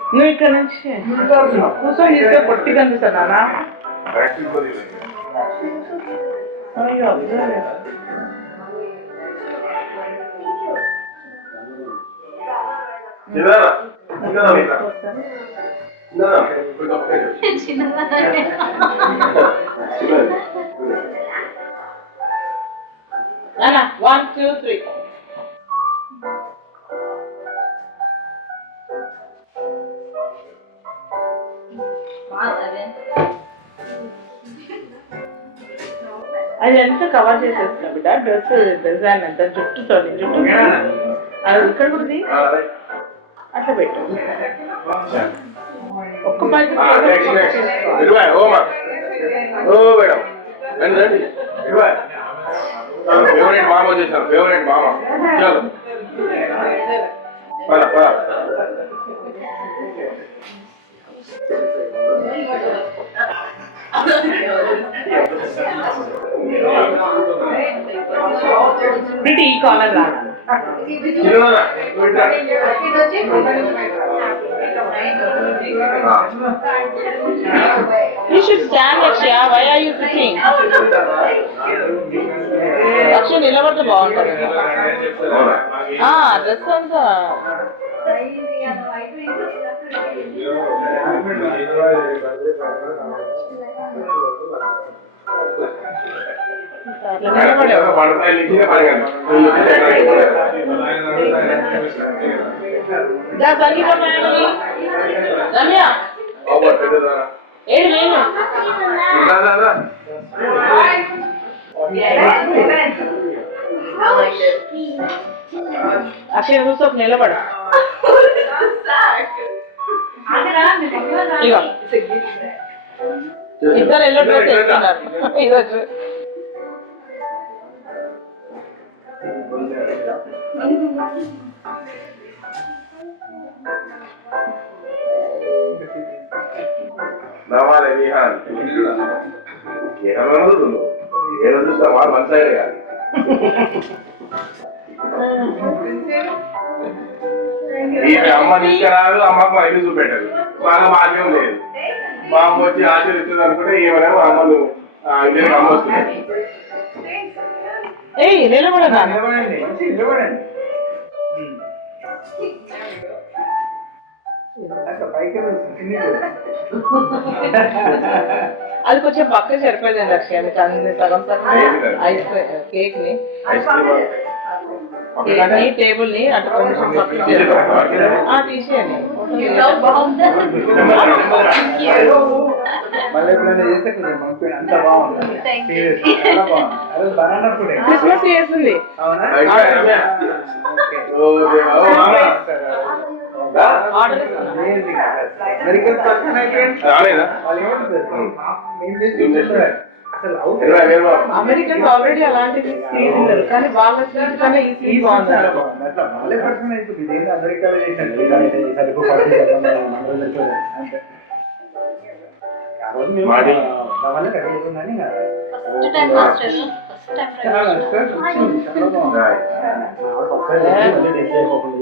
నువ్వు ఇక్కడ నుంచి కూర్చొని తీస్తే పొట్టి కనిపిస్తానా అయ్యో Nana, 1, 2, 3. అది ఎంత కవర్ చేసేస్తున్నా బిడ్డ డ్రెస్ డిజైన్ ఎంత జుట్టుతో జుట్టు అది ఇక్కడ కూడా అట్లా పెట్టు ఒక్క పైకి ఫేవరెట్ మామ చేశాను ఫేవరెట్ మామ చలో పద పద బిడ్డ ఈ కాలర్ రా You should stand, Lakshya. Why are you sitting? Lakshya, నిలబడితే బాగుంటుంది. డ్రెస్ అంతా రమ్య ఏడు వేలు అక్షయ కూర్చో నిలబడ ఇద్దరు ఎల్లో డ్రెస్ వేస్తున్నారు ఈరోజు నవాలే విహాన్ ఏమనుకుంటున్నావు ఏదో చూస్తా వాడు మనసాయే కాదు ఈమె అమ్మ తీసుకురాదు అమ్మకు ఐదు చూపెట్టదు వాళ్ళ మాధ్యం లేదు మా అమ్మ వచ్చి ఆశీర్వదిస్తుంది అనుకుంటే ఏమైనా అమ్మను ఇద్దరికి అమ్మ వస్తుంది ఏయ్ నిలబడరా నిలబడండి మంచి నిలబడండి అట్లా పైకి అది కొంచెం పక్క సరిపోయిందండి లక్ష్య మీకు అన్ని సగం సగం ఐస్ కేక్ ని టేబుల్ ని అటు కొంచెం పక్క తీసేయండి మళ్ళీ ఎప్పుడైనా చేస్తే కొంచెం పంపి అంత బాగుంది చాలా బాగుంది అదే బనానా ఫుడ్ క్రిస్మస్ చేస్తుంది అవునా ఆర్డర్ అమెరికన్ పక్కన రాలేదా వాళ్ళు అసలు అమెరికన్స్ ఆల్రెడీ అలాంటివి తీసుకున్నారు కానీ వాళ్ళ స్వీట్ కన్నా ఈ స్వీట్ బాగుంది అట్లా వాళ్ళే పర్సన్ అయిపోతుంది ఇదేంటి అమెరికాలో చేసినట్టు ఈసారి అంతే ఆ రోజు మేము కావాలి రెడీ అవుతుందని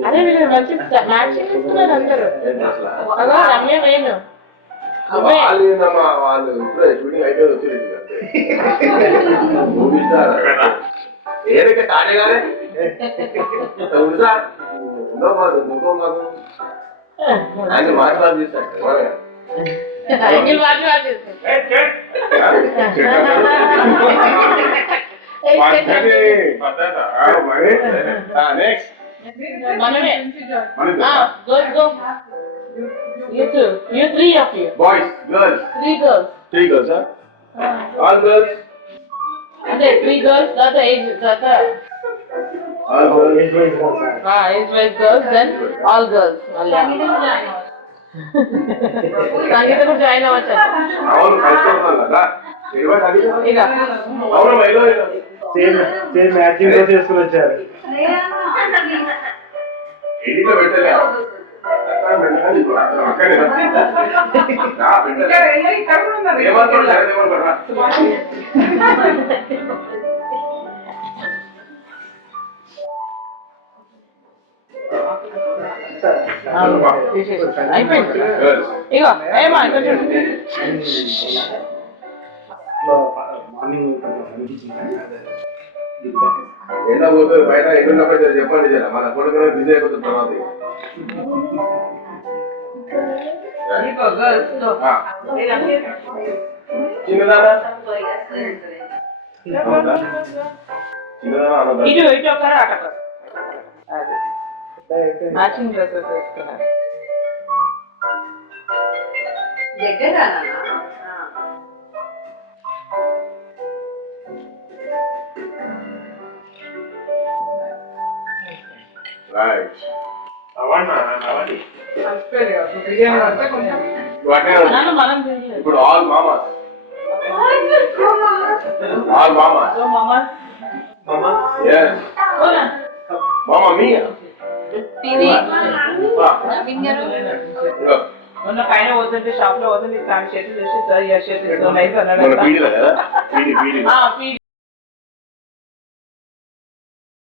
అరే మీరు మంచి మ్యాచింగ్ ఇస్తున్నారు అందరూ అలా రమ్య వేణు వాళ్ళు ఏందమ్మా వాళ్ళు ఇప్పుడే షూటింగ్ అయిపోయి వచ్చేది ఏదైతే స్టార్ట్ కానీ ఉందా ఉండో కాదు ఇంకో కాదు ఆయన మాట్లాడి చేస్తాడు యాంగిల్ మార్చి మనమే go you two you three of you boys girls three girls all girls అంటే 3 girls that's the age that's the all girls age wise girls then all girls సంగీత కూడా జాయిన్ అవ్వచ్చు అవును కలుసుకుంటున్నాను కదా ఇక అవును మైలో సేమ్ మ్యాచింగ్ తో చేసుకుని వచ్చారు ఎడిట్లో పెట్టలే అయిపోయింది ఇగో ఏమా కొంచెం మార్నింగ్ ఎండ పోతే బయట ఎక్కడున్నప్పుడు చెప్పండి జర మన కొడుకు బిజీ అయిపోతుంది తర్వాత చిన్నదానా చిన్నదానా ఇటు ఇటు ఒకరు అక్కడ మ్యాచింగ్ డ్రెస్సెస్ వేసుకున్నారు రైట్ మనం ఇప్పుడు all mamas all mamas yes mama mia మొన్న పైన పోతుంటే షాప్ లో పోతుంటే ఇట్లాంటి షర్ట్లు చూసి సార్ ఈ షర్ట్ ఇస్ సో నైస్ అన్నాడు మన పీడీలో కదా పీడీ